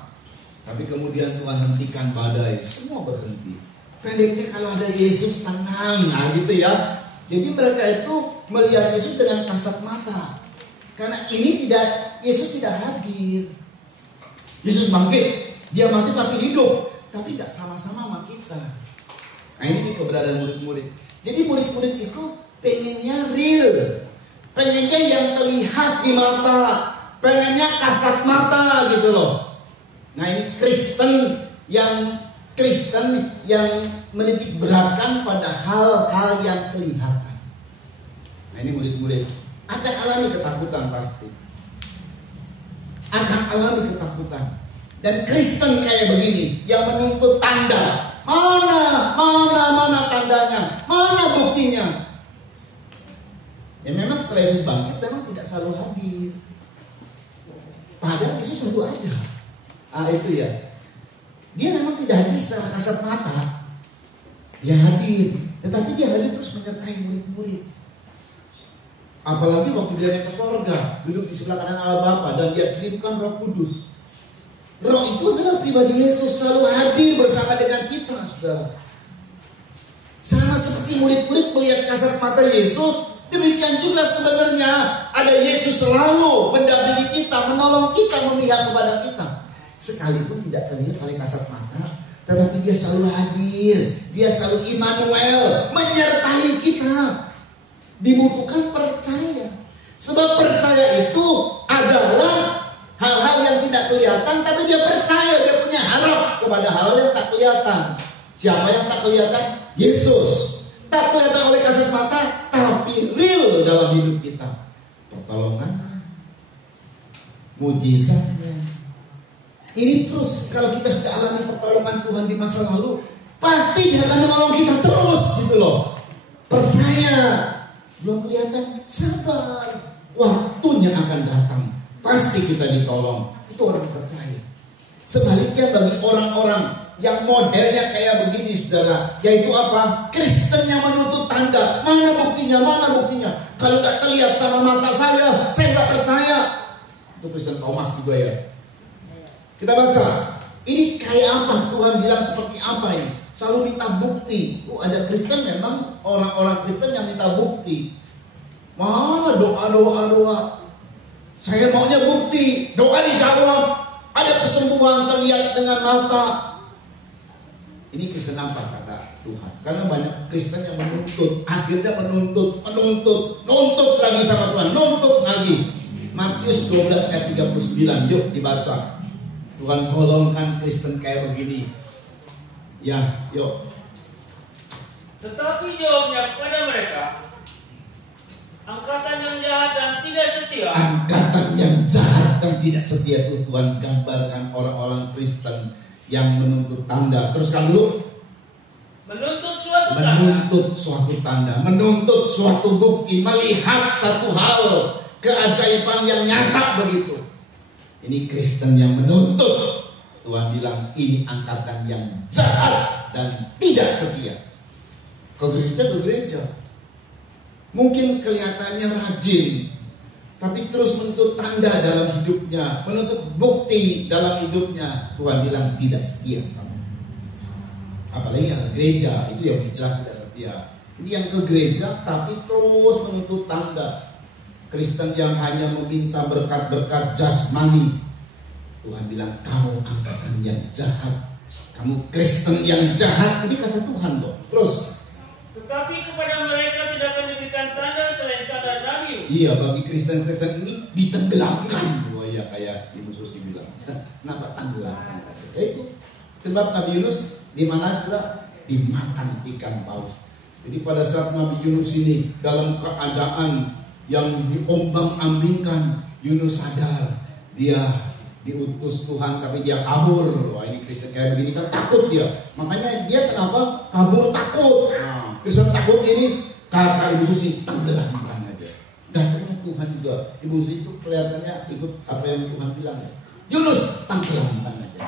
Tapi kemudian Tuhan hentikan badai. Semua berhenti. Pendeknya kalau ada Yesus tenang. Gitu ya. Jadi mereka itu melihat Yesus dengan kasat mata. Karena ini Yesus tidak hadir. Yesus bangkit. Dia mati tapi hidup. Tapi tidak sama-sama sama kita. Nah ini keberadaan murid-murid. Jadi murid-murid itu pengennya real. Pengennya yang terlihat di mata, pengennya kasat mata gitu loh. Nah ini Kristen yang menitik beratkan pada hal-hal yang kelihatan. Nah ini murid-murid akan alami ketakutan pasti. Akan alami ketakutan. Dan Kristen kayak begini yang menuntut tanda. Mana tandanya? Mana buktinya? Ya memang setelah Yesus bangkit memang tidak selalu hadir. Padahal Yesus selalu ada. Itu ya. Dia memang tidak hadir secara kasat mata. Dia hadir, tetapi dia hadir terus menyertai murid-murid. Apalagi waktu dia naik ke surga, duduk di sebelah kanan Allah Bapa dan dia kirimkan Roh Kudus. Roh itu adalah pribadi Yesus, selalu hadir bersama dengan kita, saudara. Sama seperti murid-murid melihat kasat mata Yesus, demikian juga sebenarnya ada Yesus selalu mendampingi kita, menolong kita, memihak kepada kita. Sekalipun tidak terlihat oleh kasat mata, tetapi dia selalu hadir. Dia selalu Immanuel, menyertai kita. Dibutuhkan percaya. Sebab percaya itu adalah hal-hal yang tidak kelihatan, tapi dia percaya, dia punya harap kepada hal yang tak kelihatan. Siapa yang tak kelihatan? Yesus. Tak kelihatan oleh kasat mata, tapi real dalam hidup kita. Pertolongan, mujizatnya. Ini terus kalau kita sudah alami pertolongan Tuhan di masa lalu, pasti dia akan menolong kita terus gitu loh. Percaya. Belum kelihatan, sabar. Waktunya akan datang. Pasti kita ditolong. Itu orang percaya. Sebaliknya bagi orang-orang yang modelnya kayak begini saudara, yaitu apa? Kristen yang menuntut tanda. Mana buktinya? Mana buktinya? Kalau gak terlihat sama mata saya gak percaya. Itu Kristen Thomas juga ya. Kita baca. Ini kayak apa? Tuhan bilang seperti apa ini? Selalu minta bukti. Ada Kristen memang orang-orang Kristen yang minta bukti. Mana doa. Saya maunya bukti, doa dijawab, ada kesembuhan terlihat dengan mata. Ini Kristen apa kata Tuhan? Karena banyak Kristen yang menuntut, akhirnya menuntut lagi sama Tuhan, nuntut lagi. Matius 12 ayat 39, yuk dibaca. Tuhan golongkan Kristen kayak begini. Ya, yuk. Tetapi jawabnya kepada mereka, angkatan yang jahat dan tidak setia. Angkatan yang jahat dan tidak setia itu Tuhan gambarkan orang-orang Kristen yang menuntut tanda. Teruskan dulu. Menuntut suatu tanda, menuntut suatu bukti, melihat satu hal, keajaiban yang nyata begitu. Ini Kristen yang menuntut. Tuhan bilang ini angkatan yang jahat dan tidak setia. Ke gereja. Mungkin kelihatannya rajin, tapi terus menuntut tanda dalam hidupnya, menuntut bukti dalam hidupnya. Tuhan bilang tidak setia. Apalagi yang ke gereja, itu yang jelas tidak setia. Ini yang ke gereja tapi terus menuntut tanda. Kristen yang hanya meminta berkat-berkat jasmani. Tuhan bilang kamu angkatan yang jahat, kamu Kristen yang jahat. Ini kata Tuhan loh. Terus. Tetapi kepada mereka tidak akan diberikan tanda selain tanda Nabi. Iya, bagi Kristen-Kristen ini ditenggelamkan. Oh iya, kayak Ibu Susi bilang. Kenapa tenggelamkan saja? Itu sebab Nabi Yunus di mana sudah dimakan ikan paus. Jadi pada saat Nabi Yunus ini dalam keadaan yang diombang-ambingkan, Yunus sadar dia diutus Tuhan tapi dia kabur. Wah, ini Kristen kayak begini kan takut dia. Makanya dia kenapa kabur takut. Nah, Kristen takut ini kata Ibu Susi tenggelamkan aja. Dan ternyata Tuhan juga, Ibu Susi itu kelihatannya ikut apa yang Tuhan bilang. Yunus tenggelamkan aja.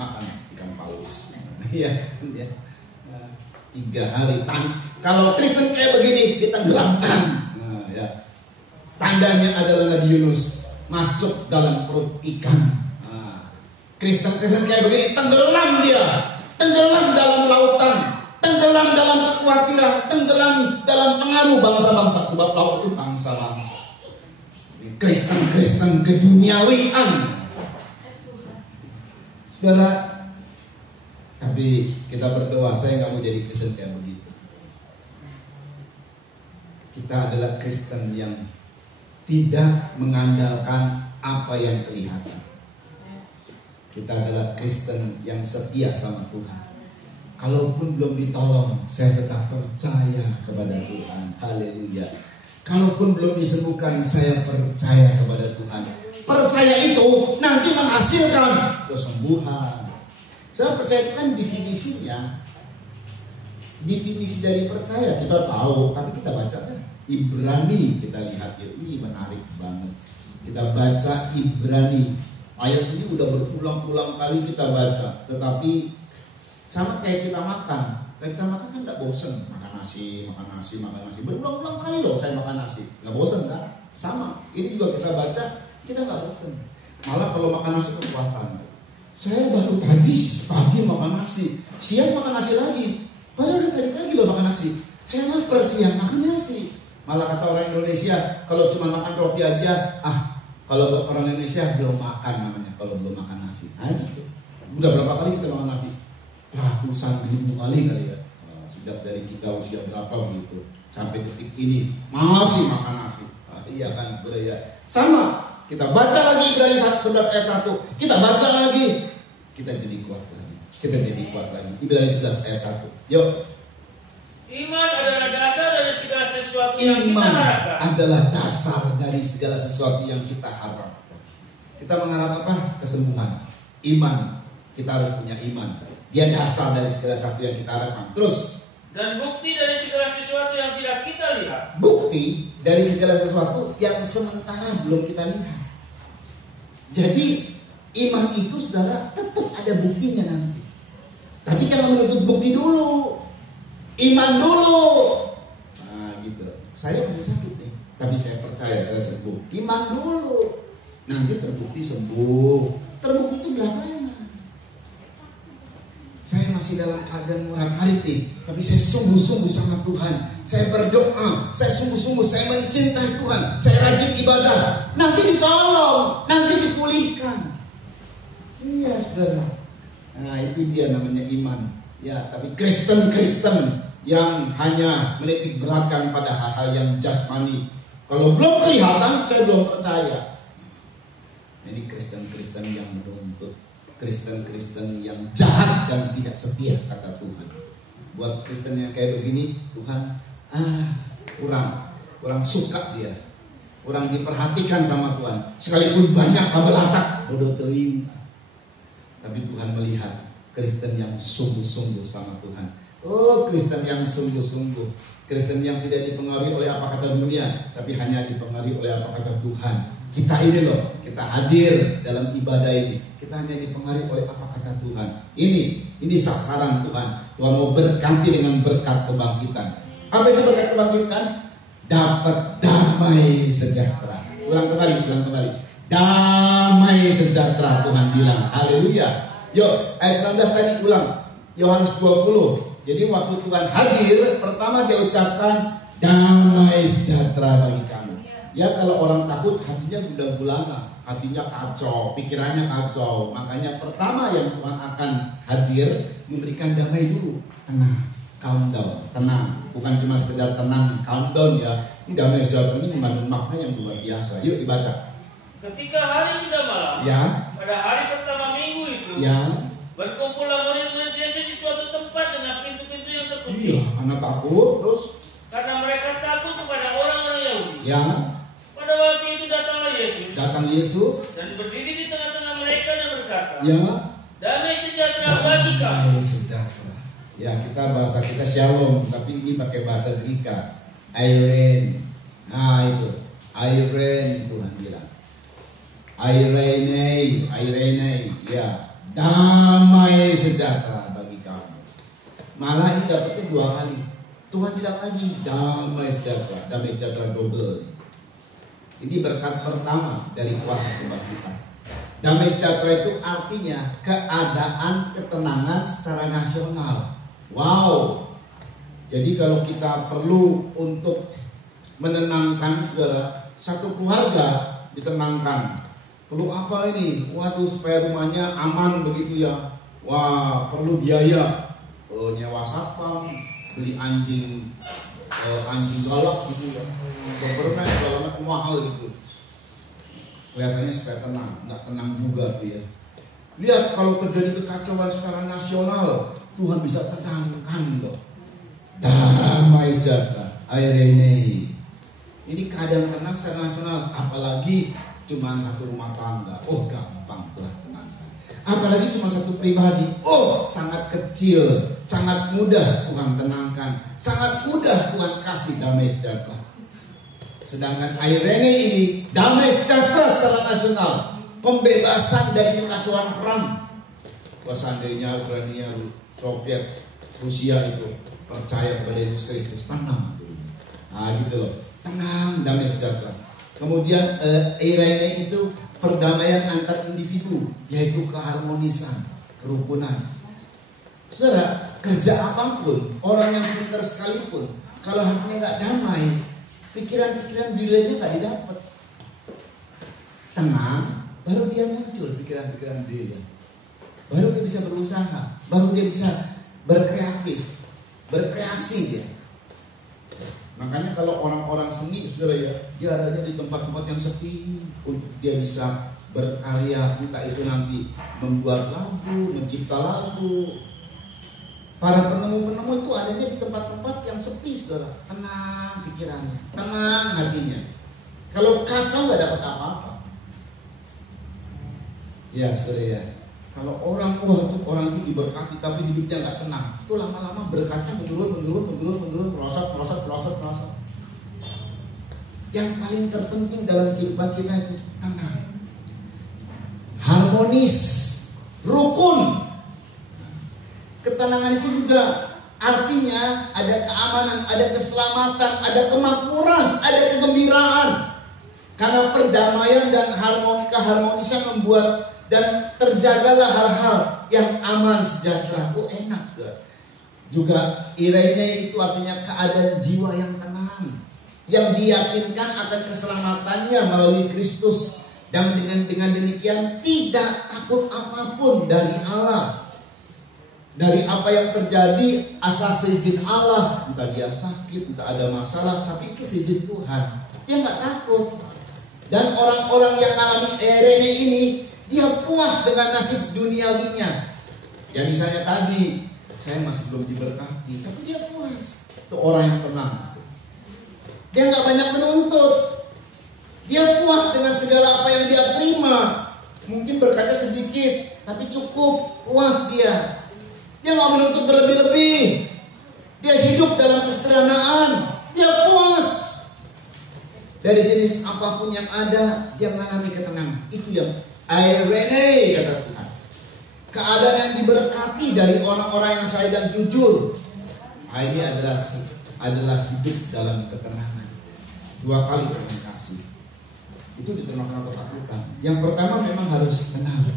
Makan ikan paus. Iya, ya. 3 hari. Kalau Kristen kayak begini ditenggelamkan. Nah, ya. Tandanya adalah Nabi Yunus masuk dalam perut ikan. Nah, Kristen kayak begini tenggelam dia, tenggelam dalam lautan, tenggelam dalam kekhawatiran, tenggelam dalam pengaruh bangsa-bangsa. Sebab laut itu bangsa-bangsa. Kristen keduniawian. Saudara, tapi kita berdoa, saya nggak mau jadi Kristen kayak begitu. Kita adalah Kristen yang tidak mengandalkan apa yang kelihatan. Kita adalah Kristen yang setia sama Tuhan. Kalaupun belum ditolong, saya tetap percaya kepada Tuhan. Haleluya. Kalaupun belum disembuhkan, saya percaya kepada Tuhan. Percaya itu nanti menghasilkan kesembuhan. Saya percaya itu kan definisinya. Definisi dari percaya kita tahu, tapi kita baca kan Ibrani, kita lihat ya, ini menarik banget. Kita baca Ibrani. Ayat ini udah berulang-ulang kali kita baca, tetapi sama kayak kita makan. Kayak kita makan kan nggak bosen, makan nasi. Berulang-ulang kali loh saya makan nasi, nggak bosen kan? Sama. Ini juga kita baca, kita nggak bosen. Malah kalau makan nasi kekuatan. Saya baru tadi pagi makan nasi, siang makan nasi lagi. Padahal udah tadi pagi loh makan nasi. Saya lapar siang makan nasi. Malah kata orang Indonesia, kalau cuma makan roti aja, kalau buat orang Indonesia belum makan namanya. Kalau belum makan nasi, gitu. Udah berapa kali kita makan nasi? Ratusan ribu kali ya. Sejak dari kita usia berapa begitu sampai detik ini masih makan nasi. Iya kan sebenarnya. Sama. Kita baca lagi Ibrani 11 ayat 1. Kita baca lagi. Kita jadi kuat lagi. Ibrani 11 ayat 1. Yuk. Iman adalah dasar dari segala sesuatu yang kita harapkan. Adalah dasar dari segala sesuatu yang kita harapkan. Kita mengharap apa? Kesembuhan. Iman. Kita harus punya iman. Dia dasar dari segala sesuatu yang kita harapkan. Terus. Dan bukti dari segala sesuatu yang tidak kita lihat. Bukti dari segala sesuatu yang sementara belum kita lihat. Jadi iman itu saudara tetap ada buktinya nanti. Tapi jangan menuntut bukti dulu. Iman dulu. Nah gitu. Saya masih sakit nih, tapi saya percaya saya sembuh. Iman dulu. Nanti terbukti sembuh. Terbukti itu belakangan. Saya masih dalam keadaan morality, tapi saya sungguh-sungguh sama Tuhan. Saya berdoa, saya sungguh-sungguh, saya mencintai Tuhan, saya rajin ibadah. Nanti ditolong, nanti dipulihkan. Iya, saudara. Nah, itu dia namanya iman. Ya, tapi Kristen-Kristen yang hanya menitik beratkan pada hal-hal yang jasmani, kalau belum kelihatan, saya belum percaya. Ini Kristen-Kristen yang menuntut, Kristen-Kristen yang jahat dan tidak setia, kata Tuhan. Buat Kristen yang kayak begini, Tuhan kurang suka dia, kurang diperhatikan sama Tuhan. Sekalipun banyak kabel atak, bodoh teing. Tapi Tuhan melihat Kristen yang sungguh-sungguh sama Tuhan. Oh, Kristen yang sungguh-sungguh, Kristen yang tidak dipengaruhi oleh apa kata dunia, tapi hanya dipengaruhi oleh apa kata Tuhan. Kita ini loh, kita hadir dalam ibadah ini, kita hanya dipengaruhi oleh apa kata Tuhan. Ini sasaran Tuhan. Tuhan mau berkati dengan berkat kebangkitan. Apa itu berkat kebangkitan? Dapat damai sejahtera. Ulang kembali. Damai sejahtera, Tuhan bilang. Haleluya. Yuk, ayat 19 tadi ulang. Yohanes 20. Jadi waktu Tuhan hadir, pertama dia ucapkan damai sejahtera bagi kamu. Ya, kalau orang takut hatinya gundah-gulana, hatinya kacau, pikirannya kacau. Makanya pertama yang Tuhan akan hadir memberikan damai dulu. Tenang, calm down, tenang. Bukan cuma sekedar tenang, calm down ya. Ini damai sejahtera ini mengandung makna yang luar biasa. Yuk dibaca. Ketika hari sudah malam, ya, pada hari pertama minggu itu, ya, berkumpullah murid-murid Yesus di suatu tempat dengan pintu-pintu yang terkunci. Iya, karena takut, terus karena mereka takut kepada orang-orang Yahudi. Ya. Pada waktu itu datanglah Yesus. Datang Yesus dan berdiri di tengah-tengah mereka dan berkata, ya, damai sejahtera bagi kamu. Damai sejahtera. Ya, kita bahasa kita shalom, tapi ini pakai bahasa Greka. Irene. Nah, itu. Irene Tuhan bilang. Irene, ya, damai sejahtera bagi kamu. Malah ini dapetnya 2 kali. Tuhan bilang lagi damai sejahtera double. Ini berkat pertama dari kuasa kebangkitan. Damai sejahtera itu artinya keadaan ketenangan secara nasional. Wow. Jadi kalau kita perlu untuk menenangkan saudara, satu keluarga ditenangkan. Perlu apa ini? Waduh, supaya rumahnya aman begitu ya. Wah, perlu biaya. Nyewa satpam, beli anjing galak gitu ya. Bermain galak mahal gitu. Kelihatannya supaya tenang, nggak tenang juga tuh ya. Lihat kalau terjadi kekacauan secara nasional, Tuhan bisa tenangkan loh. Damai sejahtera, Irene. Ini keadaan tenang secara nasional, apalagi cuma satu rumah tangga, oh gampang Tuhan tenangkan. Apalagi cuma satu pribadi, oh sangat kecil, sangat mudah Tuhan tenangkan, sangat mudah Tuhan kasih damai sejahtera. Sedangkan Irene ini damai sejahtera secara nasional, pembebasan dari kekacauan perang. Wah, seandainya Ukraina, Soviet, Rusia itu percaya kepada Yesus Kristus, tenang. Nah gitu loh, tenang, damai sejahtera. Kemudian Irene itu perdamaian antar individu, yaitu keharmonisan, kerukunan. Saudara, kerja apapun, orang yang pintar sekalipun, kalau hatinya nggak damai, pikiran-pikiran brilliantnya nggak didapat. Tenang, baru dia muncul pikiran-pikiran brilliant. Baru dia bisa berusaha, baru dia bisa berkreasi dia. Makanya kalau orang-orang seni, saudara ya, dia adanya di tempat-tempat yang sepi untuk dia bisa berkarya, entah itu nanti membuat lagu, mencipta lagu. Para penemu-penemu itu adanya di tempat-tempat yang sepi, saudara. Tenang pikirannya, tenang hatinya. Kalau kacau nggak dapat apa-apa. Ya, saudara ya. Kalau orang itu diberkati tapi hidupnya nggak tenang, itu lama-lama berkatnya menurun, merosot. Yang paling terpenting dalam kehidupan kita itu tenang, harmonis, rukun. Ketenangan itu juga artinya ada keamanan, ada keselamatan, ada kemakmuran, ada kegembiraan. Karena perdamaian dan keharmonisan membuat dan terjagalah hal-hal yang aman, sejahtera. Oh enak, saudara. Juga Irene itu artinya keadaan jiwa yang tenang, yang diyakinkan akan keselamatannya melalui Kristus, dan dengan demikian tidak takut apapun dari Allah, dari apa yang terjadi, asal seizin Allah. Entah dia sakit, entah ada masalah, tapi itu seizin Tuhan, dia nggak takut. Dan orang-orang yang alami Irene ini, dia puas dengan nasib duniawinya. Ya misalnya tadi, saya masih belum diberkati, tapi dia puas. Itu orang yang tenang. Dia nggak banyak menuntut. Dia puas dengan segala apa yang dia terima. Mungkin berkatnya sedikit, tapi cukup. Puas dia. Dia nggak menuntut berlebih-lebih. Dia hidup dalam kesederhanaan. Dia puas. Dari jenis apapun yang ada, dia mengalami ketenangan. Itu yang Irene, kata Tuhan. Keadaan yang diberkati dari orang-orang yang saya dan jujur. Ini adalah hidup dalam ketenangan. 2 kali terima kasih. Itu diterangkan atau takutkan. Yang pertama memang harus tenang.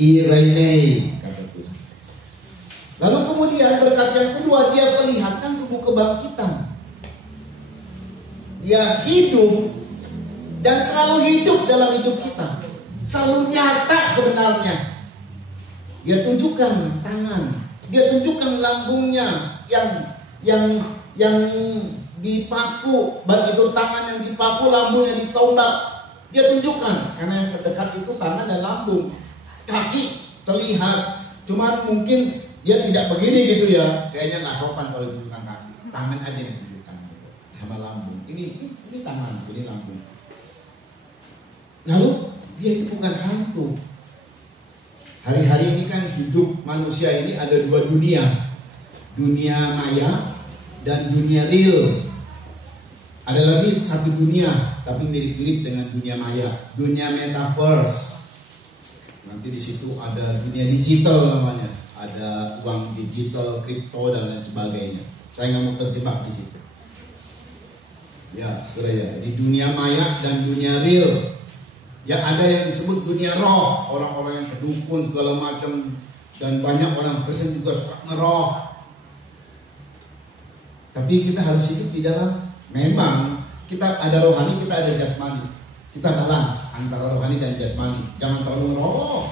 Irene, kata Tuhan. Lalu kemudian berkat yang kedua, dia perlihatkan tubuh kebangkitan. Dia hidup dan selalu hidup dalam hidup kita. Selalu nyata sebenarnya. Dia tunjukkan tangan, dia tunjukkan lambungnya yang dipaku, baik itu tangan yang dipaku, lambung yang ditombak. Dia tunjukkan, karena yang terdekat itu tangan dan lambung. Kaki terlihat, cuman mungkin dia tidak begini gitu ya. Kayaknya nggak sopan kalau ditunjukkan kaki. Tangan aja yang ditunjukkan, sama lambung. Ini tangan, ini lambung. Lalu dia itu bukan hantu. Hari-hari ini kan hidup manusia ini ada 2 dunia. Dunia maya dan dunia real. Ada lagi satu dunia, tapi mirip-mirip dengan dunia maya. Dunia metaverse. Nanti di situ ada dunia digital namanya. Ada uang digital, kripto dan lain sebagainya. Saya nggak mau terjebak di situ. Ya, saudara ya. Di dunia maya dan dunia real. Ya ada yang disebut dunia roh, orang-orang yang kedukun segala macam, dan banyak orang Kristen juga suka ngeroh. Tapi kita harus hidup di dalam, memang kita ada rohani, kita ada jasmani. Kita balance antara rohani dan jasmani. Jangan terlalu roh,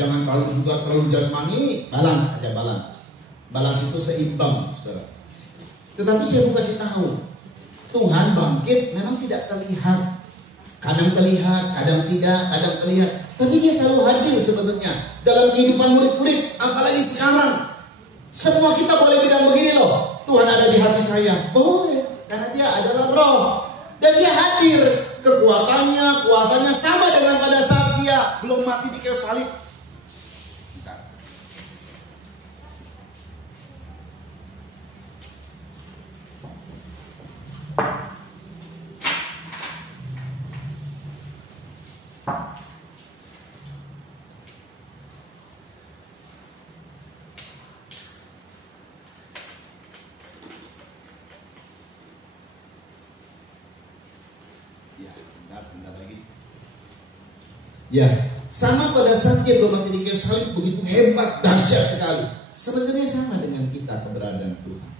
jangan terlalu jasmani, balance aja, balance. Balance itu seimbang, saudara. Tetapi saya mau kasih tahu, Tuhan bangkit memang tidak terlihat. Kadang terlihat, kadang tidak, kadang terlihat. Tapi dia selalu hadir sebenarnya dalam kehidupan murid-murid. Apalagi sekarang. Semua kita boleh bilang begini loh, Tuhan ada di hati saya. Boleh, karena dia adalah roh. Dan dia hadir. Kekuatannya, kuasanya sama dengan pada saat dia belum mati di kayu salib. Ya, sama pada saat dia belum mati di kayu salib, begitu hebat, dahsyat sekali. Sebenarnya sama dengan kita keberadaan Tuhan.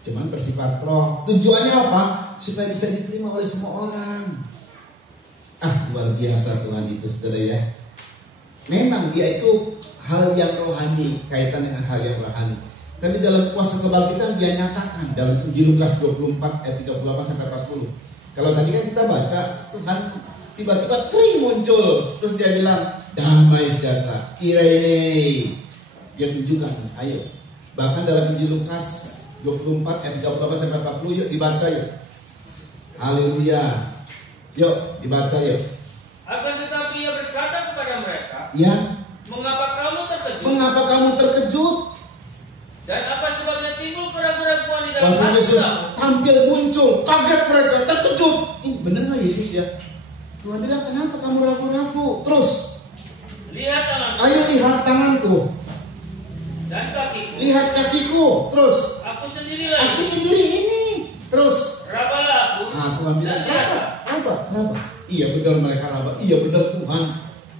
Cuman bersifat roh. Tujuannya apa? Supaya bisa diterima oleh semua orang. Luar biasa Tuhan itu, saudara ya. Memang dia itu hal yang rohani, kaitan dengan hal yang rohani. Tapi dalam kuasa kebangkitan dia nyatakan dalam Injil Lukas 24 ayat 38 sampai 40. Kalau tadi kan kita baca, Tuhan tiba-tiba muncul, terus dia bilang damai sejahtera, Irene. Dia tunjukkan, ayo. Bahkan dalam Injil Lukas 24 ayat 38 sampai 40, yuk dibaca yuk. Haleluya. Yuk dibaca yuk. Akan tetapi ia berkata kepada mereka, ya, mengapa kamu terkejut? Mengapa kamu terkejut? Dan apa sebabnya timbul keraguan-keraguan di dalam hati Yesus kamu? tampil muncul, kaget mereka, terkejut. Ini benar nggak Yesus ya? Tuhan bilang, kenapa kamu ragu-ragu? Terus, lihat tanganku. ayo lihat tanganku. Dan kakiku. Lihat kakiku. Terus, aku sendiri lagi. aku sendiri ini. Terus, rabalah aku. Tuhan bilang, raba. Iya benar mereka raba. Iya benar Tuhan.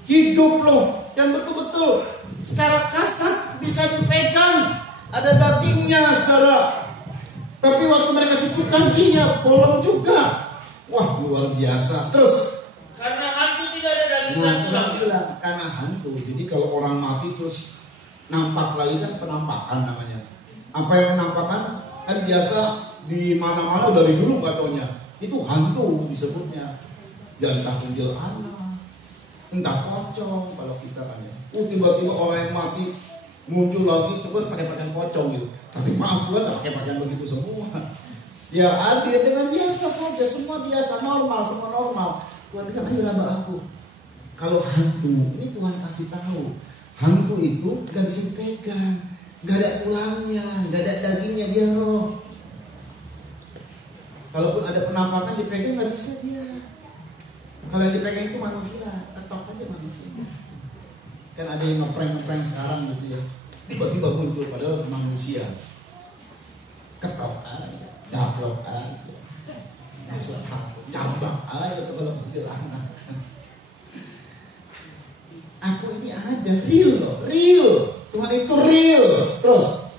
Hidup loh. Dan betul-betul secara kasar bisa dipegang, ada dagingnya saudara. Tapi waktu mereka cukupkan, iya bolong juga. Wah luar biasa. Terus karena hantu tidak ada daging dan tulang. Karena hantu. Jadi kalau orang mati terus nampak lagi kan penampakan namanya. Apa yang penampakan? Kan biasa di mana-mana dari dulu katanya. Itu hantu disebutnya. Ya entah kuntil anak, entah pocong kalau kita kan ya. Tiba-tiba orang yang mati muncul lagi coba pakai pakaian pocong gitu. Tapi maaf Tuhan, tak pakai pakaian begitu semua. Ya adil dengan biasa saja, semua biasa, normal, semua normal. Tuhan bilang, ayo laba aku. Kalau hantu, ini Tuhan kasih tahu, hantu itu gak bisa dipegang, gak ada tulangnya, gak ada dagingnya, dia roh. Kalaupun ada penampakan dipegang gak bisa dia. Kalau yang dipegang itu manusia, ketok aja manusia. Kan ada yang ngeprank sekarang gitu ya, tiba-tiba muncul padahal manusia. Ketok aja, daplok aja, cabak aja tuh kalau kuntilanak. Aku ini ada real loh, real. Tuhan itu real. Terus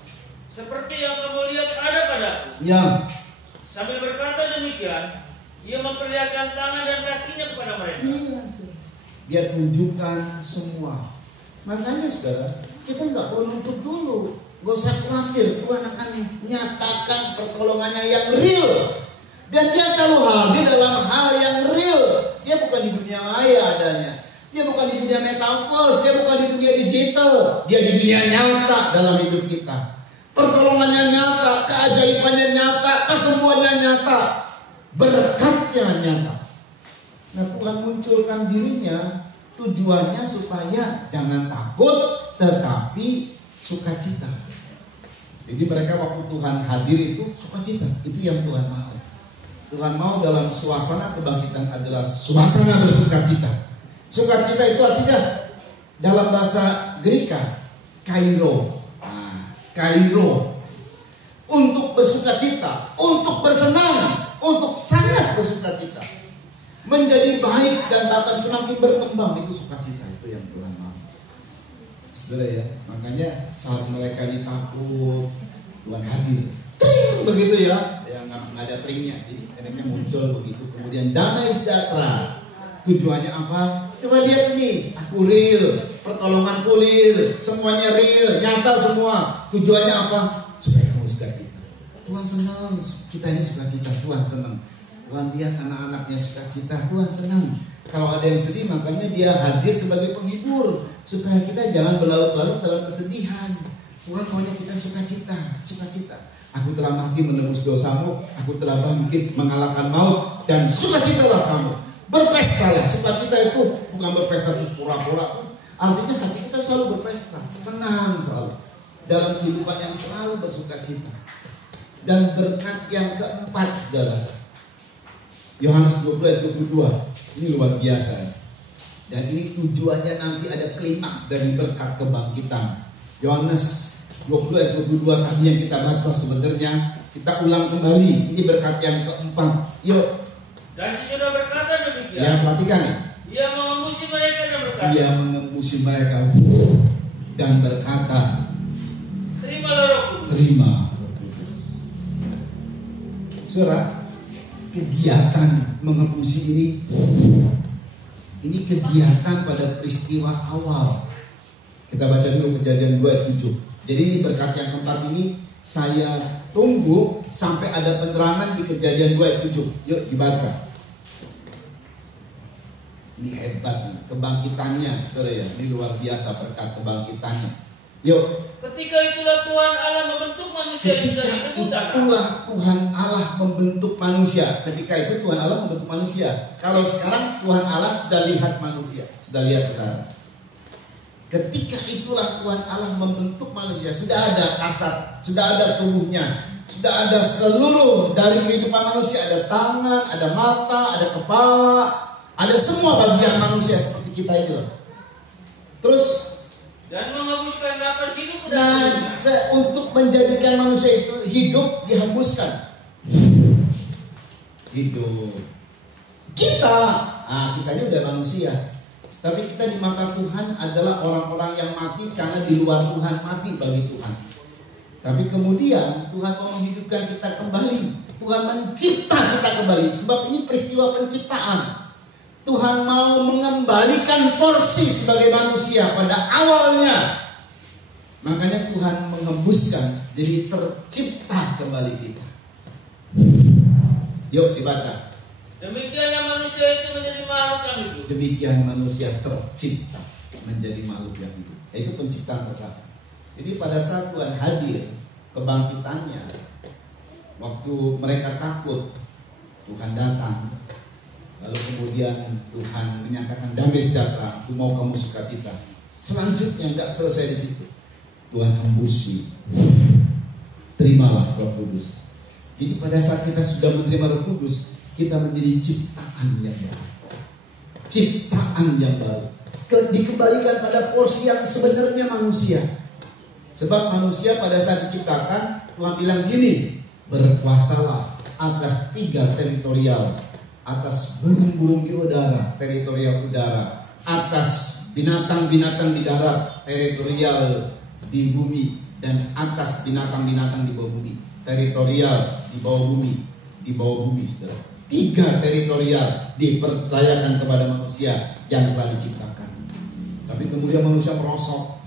seperti yang kamu lihat ada padaku. Ya. Sambil berkata demikian, ia memperlihatkan tangan dan kakinya kepada mereka. Iya, dia tunjukkan semua. Makanya saudara, kita nggak perlu nuntut dulu. Gak usah khawatir, Tuhan akan menyatakan pertolongannya yang real. Dan dia selalu hadir dalam hal yang real. Dia bukan di dunia maya adanya. Dia bukan di dunia metaverse. Dia bukan di dunia digital. Dia di dunia nyata dalam hidup kita. Pertolongannya nyata, keajaibannya nyata, kesemuanya nyata, berkatnya nyata. Nah Tuhan munculkan dirinya, tujuannya supaya jangan takut, tetapi sukacita. Jadi mereka waktu Tuhan hadir itu sukacita, itu yang Tuhan mau. Tuhan mau dalam suasana kebangkitan adalah suasana bersukacita. Sukacita itu artinya dalam bahasa Greka, kairo. Kairo. Untuk bersukacita, untuk bersenang, untuk sangat bersukacita. Menjadi baik dan bahkan semakin berkembang, itu sukacita, itu yang Tuhan mau. Saudara ya, makanya saat mereka ini takut, Tuhan hadir. Tring, begitu ya. Yang nggak ada tringnya sih, enaknya muncul begitu. Kemudian damai sejahtera. Tujuannya apa? Coba lihat ini, aku real, pertolonganku real, semuanya real, nyata semua. Tujuannya apa? Supaya kamu sukacita. Tuhan senang, kita ini sukacita, Tuhan senang. Tuhan lihat anak-anaknya sukacita, Tuhan senang. Kalau ada yang sedih, makanya dia hadir sebagai penghibur, supaya kita jangan berlarut-larut dalam kesedihan. Tuhan maunya kita sukacita, sukacita. Aku telah mati menebus dosamu, aku telah bangkit mengalahkan maut, dan sukacitalah kamu. Berpestalah. Sukacita itu bukan berpesta terus pura-pura. Artinya hati kita selalu berpesta, senang selalu dalam kehidupan yang selalu bersukacita. Dan berkat yang keempat adalah Yohanes 20 ayat 22. Ini luar biasa. Dan ini tujuannya nanti ada klimaks dari berkat kebangkitan. Yohanes 20 ayat 22 tadi yang kita baca sebenarnya kita ulang kembali. Ini berkat yang keempat. Yuk. Dan sesudah berkata demikian. Ya, perhatikan nih. Ia mengembusi mereka dan berkata. Ia mengembusi mereka dan berkata, terimalah Roh Kudus. Terima Roh Kudus. Saudara, kegiatan mengembusi ini kegiatan pada peristiwa awal. Kita baca dulu Kejadian 2 ayat 7. Jadi ini berkat yang keempat ini saya tunggu sampai ada penerangan di Kejadian 2 ayat 7. Yuk dibaca. Ini hebat kebangkitannya, saudara ya. Ini luar biasa berkat kebangkitannya. Yuk. Ketika itulah Tuhan Allah membentuk manusia yang dari debu tanah. Itulah Tuhan Allah membentuk manusia. Ketika itu Tuhan Allah membentuk manusia. Kalau sekarang Tuhan Allah sudah lihat manusia. Sudah lihat saudara. Ketika itulah Tuhan Allah membentuk manusia. Sudah ada kasat, sudah ada tubuhnya, sudah ada seluruh dari kehidupan manusia. Ada tangan, ada mata, ada kepala, ada semua bagian manusia seperti kita itu. Terus dan menghembuskan nafas hidup. Nah, untuk menjadikan manusia itu hidup dihembuskan. Hidup. Kitanya udah manusia. Tapi kita di mata Tuhan adalah orang-orang yang mati karena di luar Tuhan mati bagi Tuhan. Tapi kemudian Tuhan mau menghidupkan kita kembali. Tuhan mencipta kita kembali. Sebab ini peristiwa penciptaan. Tuhan mau mengembalikan porsi sebagai manusia pada awalnya. Makanya Tuhan mengembuskan, jadi tercipta kembali kita. Yuk dibaca. Demikianlah manusia itu menjadi makhluk yang hidup. Demikian manusia tercipta menjadi makhluk yang hidup. Itu penciptaan pertama. Jadi pada saat Tuhan hadir, kebangkitannya, waktu mereka takut, Tuhan datang. Lalu kemudian Tuhan menyatakan damai sejahtera, aku mau kamu sukacita. Selanjutnya nggak selesai di situ. Tuhan hembusi, terimalah Roh Kudus. Jadi pada saat kita sudah menerima Roh Kudus, kita menjadi ciptaan yang baru. Ciptaan yang baru. Dikembalikan pada porsi yang sebenarnya manusia. Sebab manusia pada saat diciptakan, Tuhan bilang gini, berkuasalah atas 3 teritorial. Atas burung-burung di udara, teritorial udara. Atas binatang-binatang di darat, teritorial di bumi. Dan atas binatang-binatang di bawah bumi, teritorial di bawah bumi. Di bawah bumi, saudara. 3 teritorial dipercayakan kepada manusia yang telah diciptakan. Tapi kemudian manusia merosot,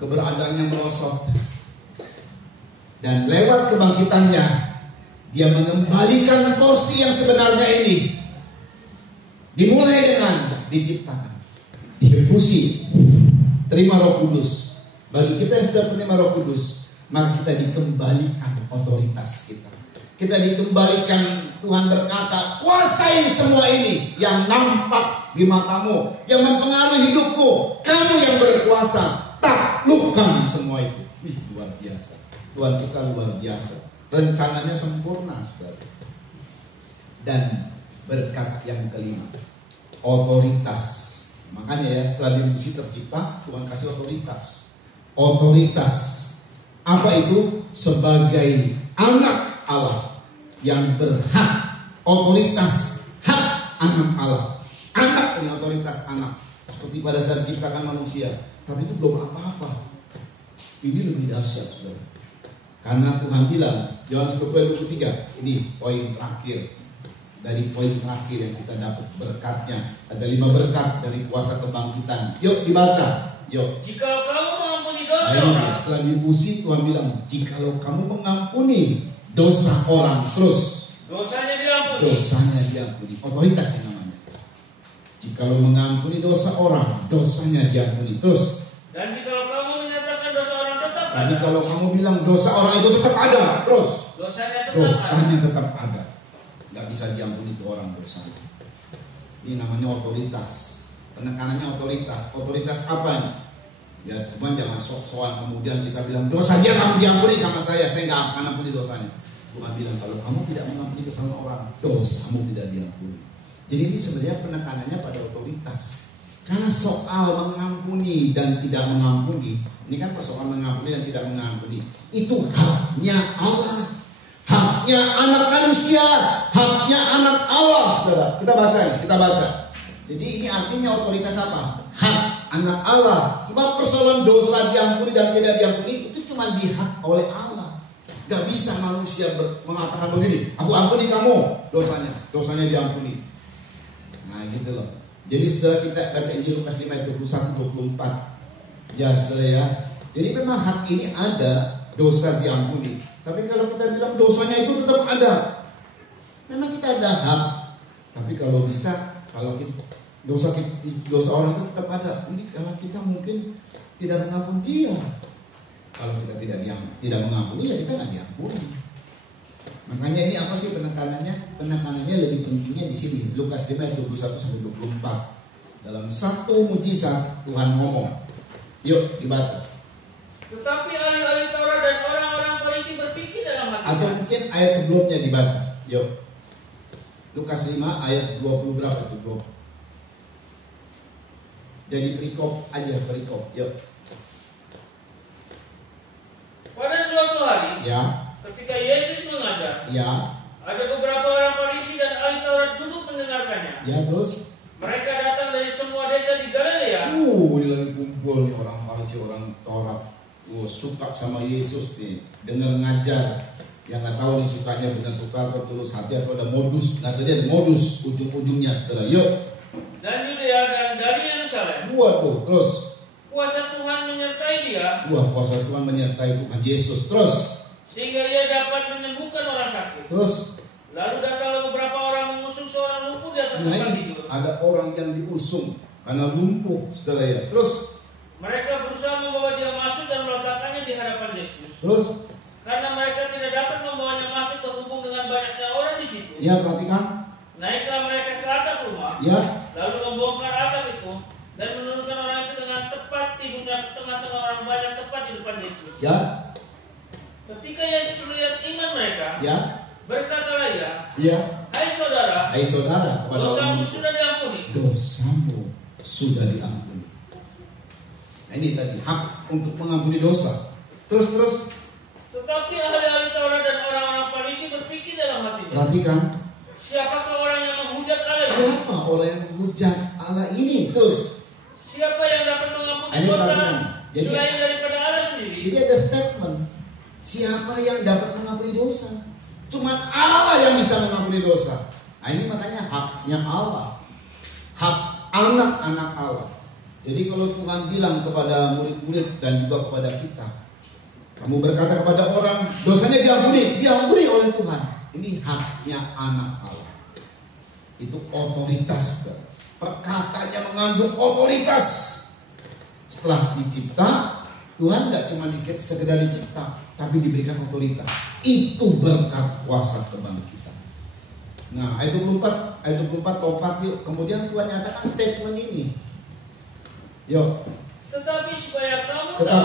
keberadaannya merosot. Dan lewat kebangkitannya, dia mengembalikan porsi yang sebenarnya ini. Dimulai dengan diciptakan, dihembusi, terima Roh Kudus. Bagi kita yang sudah menerima Roh Kudus, maka kita dikembalikan otoritas kita. Kita dikembalikan, Tuhan berkata, kuasai semua ini yang nampak di matamu, yang mempengaruhi hidupmu. Kamu yang berkuasa, taklukkan semua itu. Wih, luar biasa. Tuhan kita luar biasa. Rencananya sempurna, saudara. Dan berkat yang kelima, otoritas. Makanya ya, setelah dimusi tercipta, Tuhan kasih otoritas. Otoritas apa itu? Sebagai anak Allah yang berhak. Otoritas hak anak Allah. Anak ini otoritas anak. Seperti pada saat diciptakan manusia. Tapi itu belum apa-apa. Ini lebih dahsyat, saudara. Karena Tuhan bilang, Yohanes 20:23, ini poin terakhir. Dari poin terakhir yang kita dapat berkatnya. Ada 5 berkat dari kuasa kebangkitan. Yuk dibaca. Yuk. Jika kamu mengampuni dosa orang. Setelah diubusi, Tuhan bilang, jikalau kamu mengampuni dosa orang, terus dosanya diampuni. Dosanya diampuni. Otoritas yang namanya. Jikalau mengampuni dosa orang, dosanya diampuni. Terus. Dan jikalau kamu menyatakan dosa orang tetap ada. Jadi kalau kamu bilang dosa orang itu tetap ada, terus dosanya tetap ada. Gak bisa diampuni itu orang dosanya. Ini namanya otoritas. Penekanannya otoritas. Otoritas apa nih? Ya cuma jangan sok-sokan kemudian kita bilang dosa dia kamu diampuni sama saya nggak akan ampuni dosanya. Tuhan bilang kalau kamu tidak mengampuni kesalahan orang, dosamu tidak diampuni. Jadi ini sebenarnya penekanannya pada otoritas. Karena soal mengampuni dan tidak mengampuni, ini kan persoalan mengampuni dan tidak mengampuni, itu haknya Allah, haknya anak manusia, haknya anak Allah, saudara. Kita baca. Jadi ini artinya otoritas apa? Hak anak Allah. Sebab persoalan dosa diampuni dan tidak diampuni itu cuma dihak oleh Allah. Gak bisa manusia mengatakan begini, aku ampuni kamu dosanya diampuni. Nah gitu loh. Jadi saudara kita baca Injil Lukas 5 ayat 21-24. Ya saudara ya. Jadi memang hak ini ada, dosa diampuni. Tapi kalau kita bilang dosanya itu tetap ada, memang kita ada hak. Tapi kalau bisa, kalau kita, dosa orang itu tetap ada. Ini kalau kita mungkin tidak mengampuni dia. Kalau kita tidak mengampuni ya kita nggak diampuni. Makanya ini apa sih penekanannya? Penekanannya lebih pentingnya di sini. Lukas 5 ayat 21-24. Dalam satu mujizat Tuhan ngomong. Yuk dibaca. Tetapi ahli-ahli Taurat dan orang-orang Farisi berpikir dalam hati. Atau mungkin ayat sebelumnya dibaca. Yuk. Lukas 5 ayat 20 berapa itu? 20. Jadi perikop aja, perikop. Yuk. Pada suatu hari, ya, ketika Yesus mengajar, ya, ada beberapa orang Farisi dan ahli Taurat duduk mendengarkannya. Ya terus. Mereka datang dari semua desa di Galilea. Ini lagi kumpul nih orang Farisi, orang Taurat. Suka sama Yesus nih, dengar ngajar. Yang nggak tahu nih sukanya benar suka atau tulus hati atau ada modus. Nggak tahu dia modus ujung-ujungnya. Setelah yuk. Dan Yudea dan dari Yerusalem. Waduh, terus. Kuasa Tuhan menyertai dia. Kuasa Tuhan menyertai Tuhan Yesus. Terus. Sehingga ia dapat menyembuhkan orang sakit. Terus. Lalu datanglah beberapa orang mengusung seorang lumpuh di atas tempat tidur. Ada orang yang diusung karena lumpuh, setelah ya. Terus. Mereka berusaha membawa dia masuk dan meletakkannya di hadapan Yesus. Terus. Karena mereka tidak dapat membawanya masuk terhubung dengan banyaknya orang di situ. Ya, perhatikan. Naiklah mereka ke atap rumah. Ya. Lalu membongkar atap itu dan menurunkan orang itu dengan tepat tidurnya ke tengah-tengah orang banyak tepat di depan Yesus. Ya. Ketika Yesus melihat iman mereka, ya. Berkatalah ia, ya. Hai saudara, dosamu sudah diampuni. Dosamu sudah diampuni. Nah, ini tadi hak untuk mengampuni dosa. Terus. Tetapi ahli-ahli Taurat dan orang-orang Farisi berpikir dalam hatinya. Perhatikan. Siapakah orang yang menghujat Allah ini? Siapa orang yang menghujat Allah ini? Terus. Siapa yang dapat mengampuni dosa selain daripada Allah sendiri? Jadi ada statement. Siapa yang dapat mengampuni dosa? Cuma Allah yang bisa mengampuni dosa. Nah, ini makanya haknya Allah. Hak anak-anak Allah. Jadi kalau Tuhan bilang kepada murid-murid dan juga kepada kita, kamu berkata kepada orang, dosanya diampuni oleh Tuhan. Ini haknya anak Allah. Itu otoritas. Perkataannya mengandung otoritas. Setelah dicipta, Tuhan tidak cuma sekedar dicipta, tapi diberikan otoritas. Itu berkat kuasa kebangkitan. Nah, ayat 24 lompat yuk. Kemudian Tuhan nyatakan statement ini. Yuk. Tetapi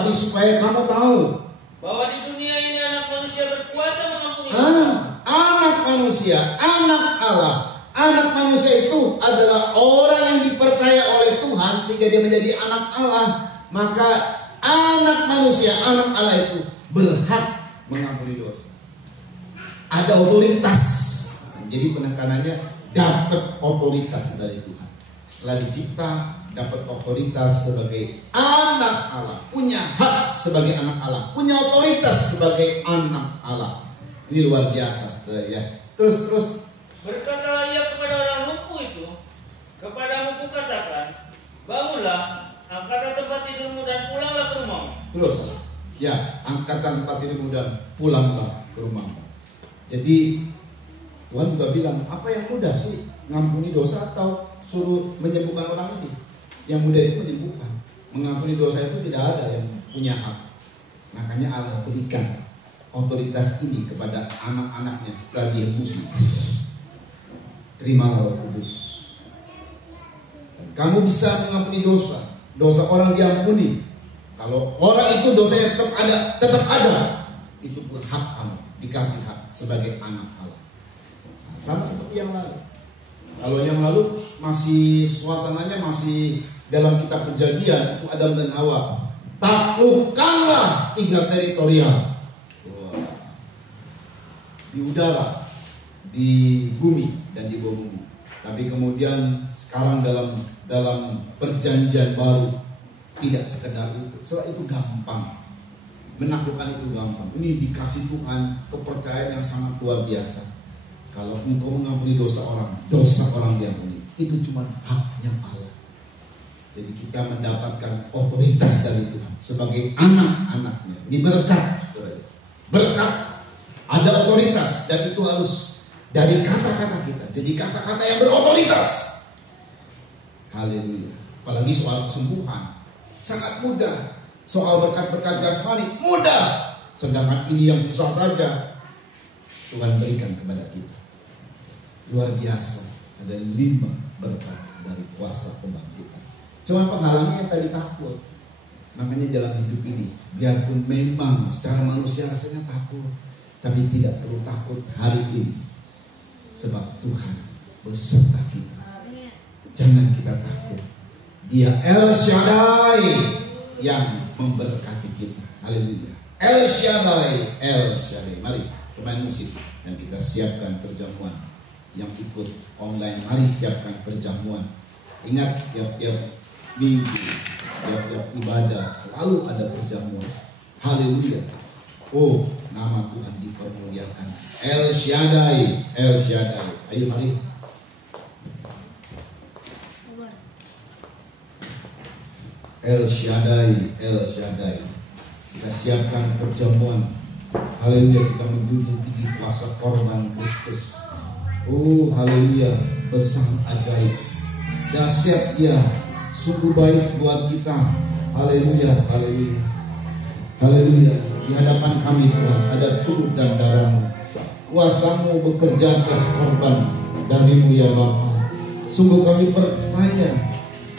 supaya kamu tahu bahwa di dunia ini anak manusia berkuasa mengampuni dosa. Anak manusia, anak Allah. Anak manusia itu adalah orang yang dipercaya oleh Tuhan sehingga dia menjadi anak Allah. Maka anak manusia, anak Allah itu berhak mengampuni dosa. Ada otoritas. Jadi penekanannya dapat otoritas dari Tuhan. Setelah dicipta dapat otoritas sebagai anak Allah, punya hak sebagai anak Allah, punya otoritas sebagai anak Allah. Ini luar biasa, saudara ya. Terus. Berkatalah ia kepada orang lumpuh itu, kepadamu kukatakan, bangunlah, angkatlah tempat tidurmu dan pulanglah ke rumahmu. Terus, ya, angkatlah tempat tidurmu dan pulanglah ke rumahmu. Jadi Tuhan juga bilang, apa yang mudah sih, ngampuni dosa atau suruh menyembuhkan orang ini? Yang mudah itu menyembuhkan. Mengampuni dosa itu tidak ada yang punya hak. Makanya Allah berikan otoritas ini kepada anak-anaknya setelah dihembusi. Terimalah Roh Kudus. Kamu bisa mengampuni dosa. Dosa orang diampuni. Kalau orang itu dosanya tetap ada. Itu pun hak kamu, dikasih hak sebagai anak Allah. Sama seperti yang lalu. Kalau yang lalu masih suasananya masih dalam kitab Kejadian, itu Adam dan Hawa. Taklukkanlah 3 teritorial. Di udara, di bumi dan di bawah bumi. Tapi kemudian sekarang dalam perjanjian baru tidak sekedar itu. Soal itu gampang. Menaklukkan itu gampang. Ini dikasih Tuhan kepercayaan yang sangat luar biasa. Kalau engkau mengampuni dosa orang diampuni. Itu cuma haknya Allah. Jadi kita mendapatkan otoritas dari Tuhan sebagai anak-anaknya. Ini berkat. Berkat. Ada otoritas dan itu harus dari kata-kata kita. Jadi kata-kata yang berotoritas. Haleluya. Apalagi soal kesembuhan sangat mudah. Soal berkat-berkat jasmani mudah. Sedangkan ini yang susah saja Tuhan berikan kepada kita. Luar biasa. Ada 5 berkat dari kuasa kebangkitan. Cuma penghalangnya yang tadi takut. Makanya dalam hidup ini, biarpun memang secara manusia rasanya takut, tapi tidak perlu takut hari ini. Sebab Tuhan beserta kita. Jangan kita takut. Dia El Shaddai yang memberkati kita. Haleluya. El Shaddai. Mari pemain musik dan kita siapkan perjamuan. Yang ikut online, mari siapkan perjamuan. Ingat, tiap-tiap minggu, tiap-tiap ibadah selalu ada perjamuan. Haleluya. Oh, nama Tuhan dipermuliakan. El Shaddai, El Shaddai. Ayo mari. El Shaddai, El Shaddai. Kita siapkan perjamuan. Haleluya, kita menjunjung tinggi kuasa korban Kristus. Oh, haleluya, besar ajaib. Dahsyat Dia, sungguh baik buat kita. Haleluya, haleluya. Haleluya. Di hadapan kami Tuhan ada tubuh dan darah-Mu. Kuasa-Mu bekerja atas korban dari-Mu ya Bapa. Sungguh kami percaya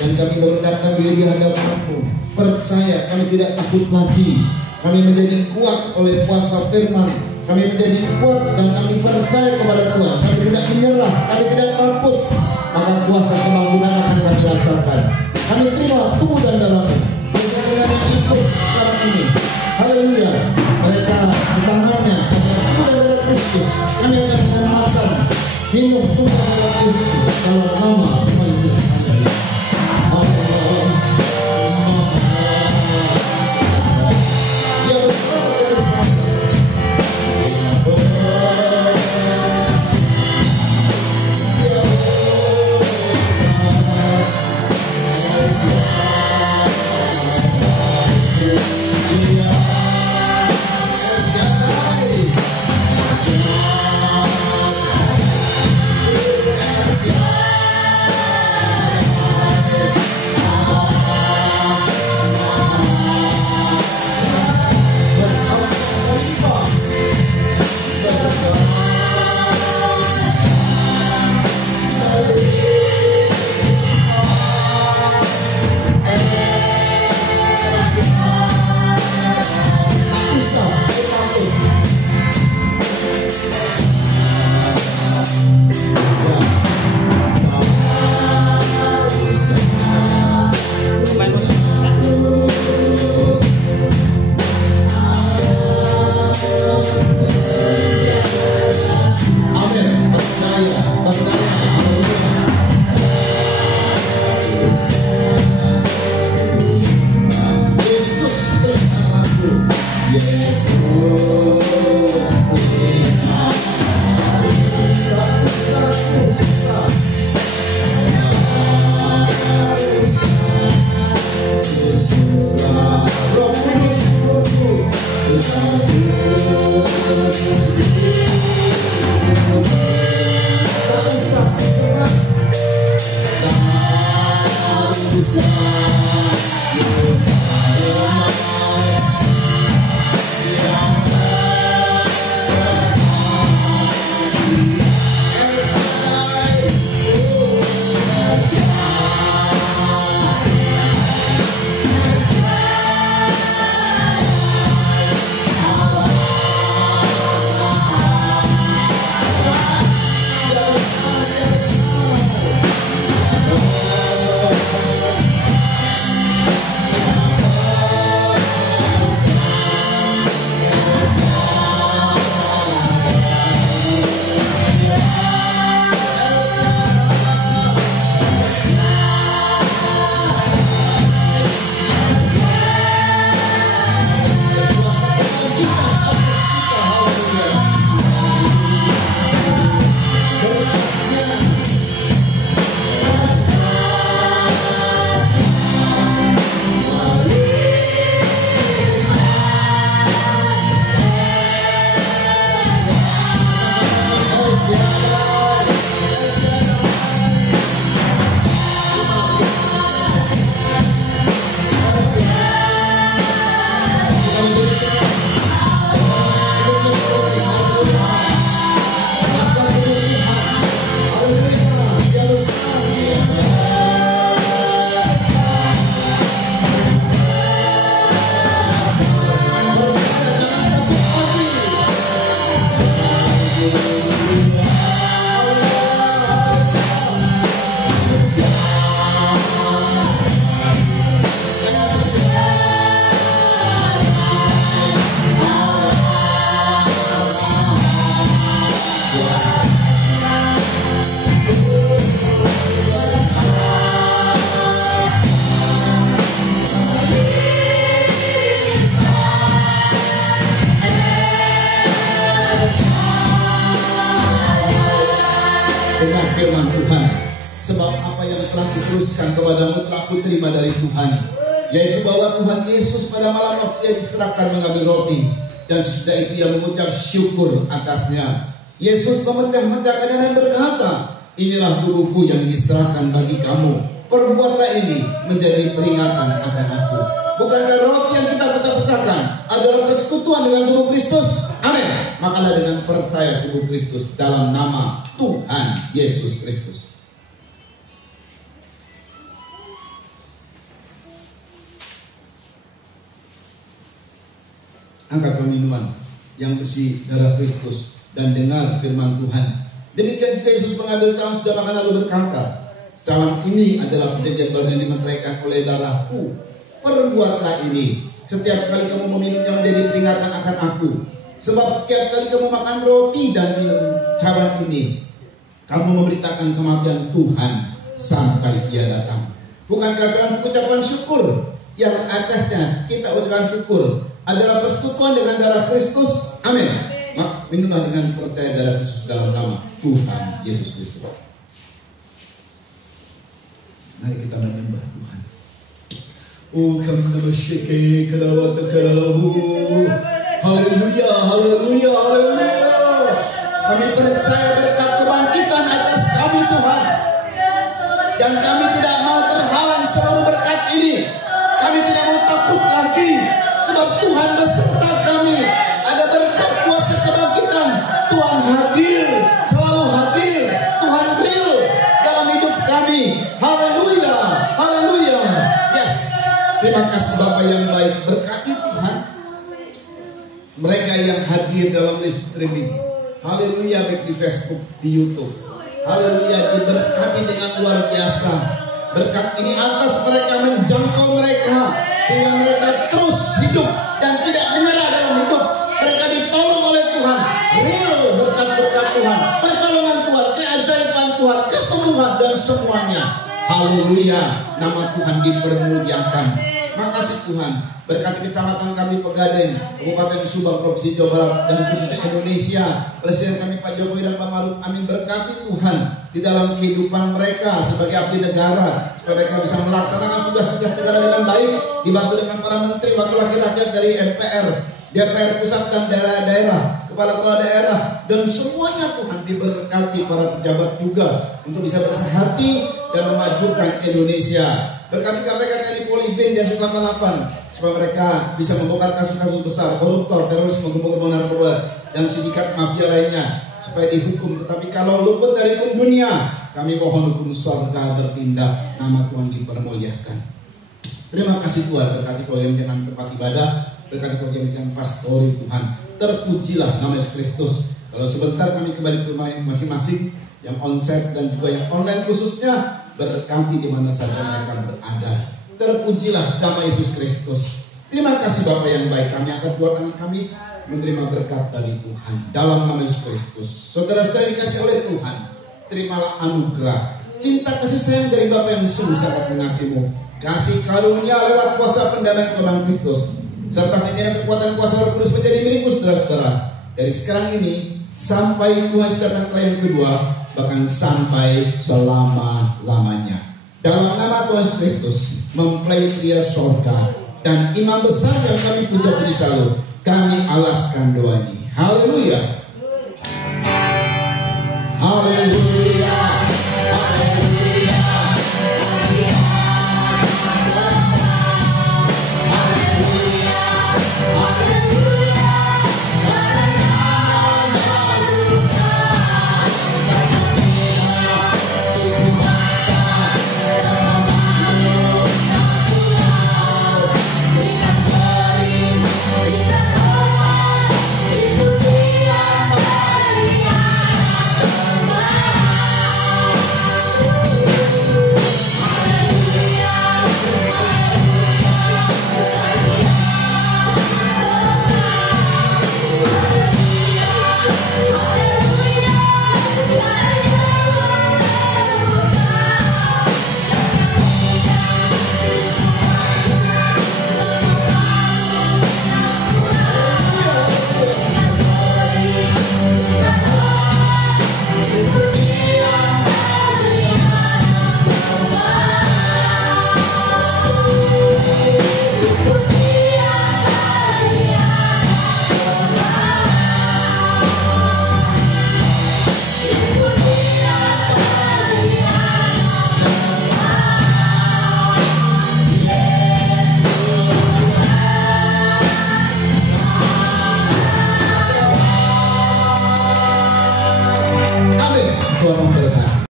dan kami merendahkan diri di hadapan-Mu. Percaya kami tidak takut lagi. Kami menjadi kuat oleh kuasa firman. Kami menjadi kuat dan kami percaya kepada Tuhan. Kami tidak menyerah, kami tidak takut. Maka kuasa kebangkitan akan kami rasakan. Kami terima tubuh dan darah-Mu. Dengan ikut sekarang ini. Haleluya. Mereka di tangannya tubuh dan darah Kristus. Kami akan memakan minum tubuh dan darah Kristus dalam nama Tuhan Yesus. telah kuteruskan kepadamu telah kuterima dari Tuhan, yaitu bahwa Tuhan Yesus pada malam waktu ia diserahkan mengambil roti, dan sesudah itu ia mengucap syukur atasnya. Yesus memecah-mecahkannya dan berkata, inilah tubuhku yang diserahkan bagi kamu. Perbuatlah ini menjadi peringatan akan aku. Bukankah roti yang kita pecah-pecahkan adalah persekutuan dengan tubuh Kristus? Amin. Makalah dengan percaya tubuh Kristus dalam nama Tuhan Yesus Kristus. Angkat minuman yang berisi darah Kristus dan dengar firman Tuhan. Demikian juga Yesus mengambil cawan sudah makan lalu berkata, cawan ini adalah perjanjian baru yang dimeteraikan oleh darahku. Perbuatlah ini setiap kali kamu meminumnya menjadi peringatan akan aku. Sebab setiap kali kamu makan roti dan minum cawan ini, kamu memberitakan kematian Tuhan sampai Dia datang. Bukankah cawan ucapan syukur yang atasnya kita ucapkan syukur adalah persekutuan dengan darah Kristus? Amin. Minumlah dengan percaya darah Kristus dalam nama Tuhan Yesus Kristus. Mari kita menyembah Tuhan. Oh, kami bersyukur kepada Tuhan. Haleluya, haleluya, haleluya. Kami percaya berkat kebangkitan atas kami Tuhan, dan kami tidak mau terhalang seluruh berkat ini. Kami tidak mau takut lagi, sebab Tuhan beserta kami. Ada berkat kuasa kebangkitan. Tuhan hadir, selalu hadir. Tuhan real dalam hidup kami. Haleluya, haleluya. Yes. Terima kasih Bapa yang baik. Berkati Tuhan mereka yang hadir dalam live streaming. Haleluya, baik di Facebook, di YouTube. Haleluya, diberkati dengan luar biasa. Berkat ini atas mereka, menjangkau mereka, sehingga mereka terus hidup dan tidak menyerah dalam hidup. Mereka ditolong oleh Tuhan. Real berkat-berkat Tuhan, pertolongan Tuhan, keajaiban Tuhan, kesembuhan dan semuanya. Haleluya, nama Tuhan dipermuliakan. Makasih Tuhan. Berkati kecamatan kami Pegadeng, Kabupaten Subang, Provinsi Jawa Barat, dan khususnya Indonesia. Presiden kami Pak Jokowi dan Pak Maruf Amin, berkati Tuhan di dalam kehidupan mereka sebagai abdi negara, supaya mereka bisa melaksanakan tugas-tugas negara dengan baik, dibantu dengan para menteri, wakil rakyat dari MPR, DPR pusat dan daerah-daerah, kepala-kepala daerah, dan semuanya Tuhan diberkati para pejabat juga untuk bisa bersehati dan memajukan Indonesia. Berkati KPK, TNI, Polri, BIN, Densus 88 supaya mereka bisa membongkar kasus-kasus besar, koruptor, terorisme, gembong-gembong narkoba, dan sindikat mafia lainnya supaya dihukum. Tetapi kalau luput dari hukum dunia, kami mohon hukum surga bertindak. Nama Tuhan dipermuliakan. Terima kasih Tuhan. Berkati program dengan tempat ibadah, berkati program dengan pastori Tuhan. Terpujilah nama Yesus Kristus. Kalau sebentar kami kembali ke rumah masing-masing, yang onsite dan juga yang online khususnya, berkati di mana saja mereka berada. Terpujilah nama Yesus Kristus. Terima kasih Bapa yang baik. Kami angkat dua tangan kami menerima berkat dari Tuhan dalam nama Yesus Kristus. Saudara-saudara dikasih oleh Tuhan, terimalah anugerah, cinta kasih sayang dari Bapa yang sungguh sangat mengasihimu. Kasih karunia lewat kuasa pendamaian Tuhan Kristus, serta pimpinan kekuatan kuasa Roh Kudus menjadi milikmu saudara-saudara. Dari sekarang ini sampai Tuhan datang kali yang kedua, bahkan sampai selama-lamanya. Dalam nama Tuhan Yesus Kristus, mempelai pria sorga dan imam besar yang kami puja-puji selalu, kami alaskan doa ini. Haleluya.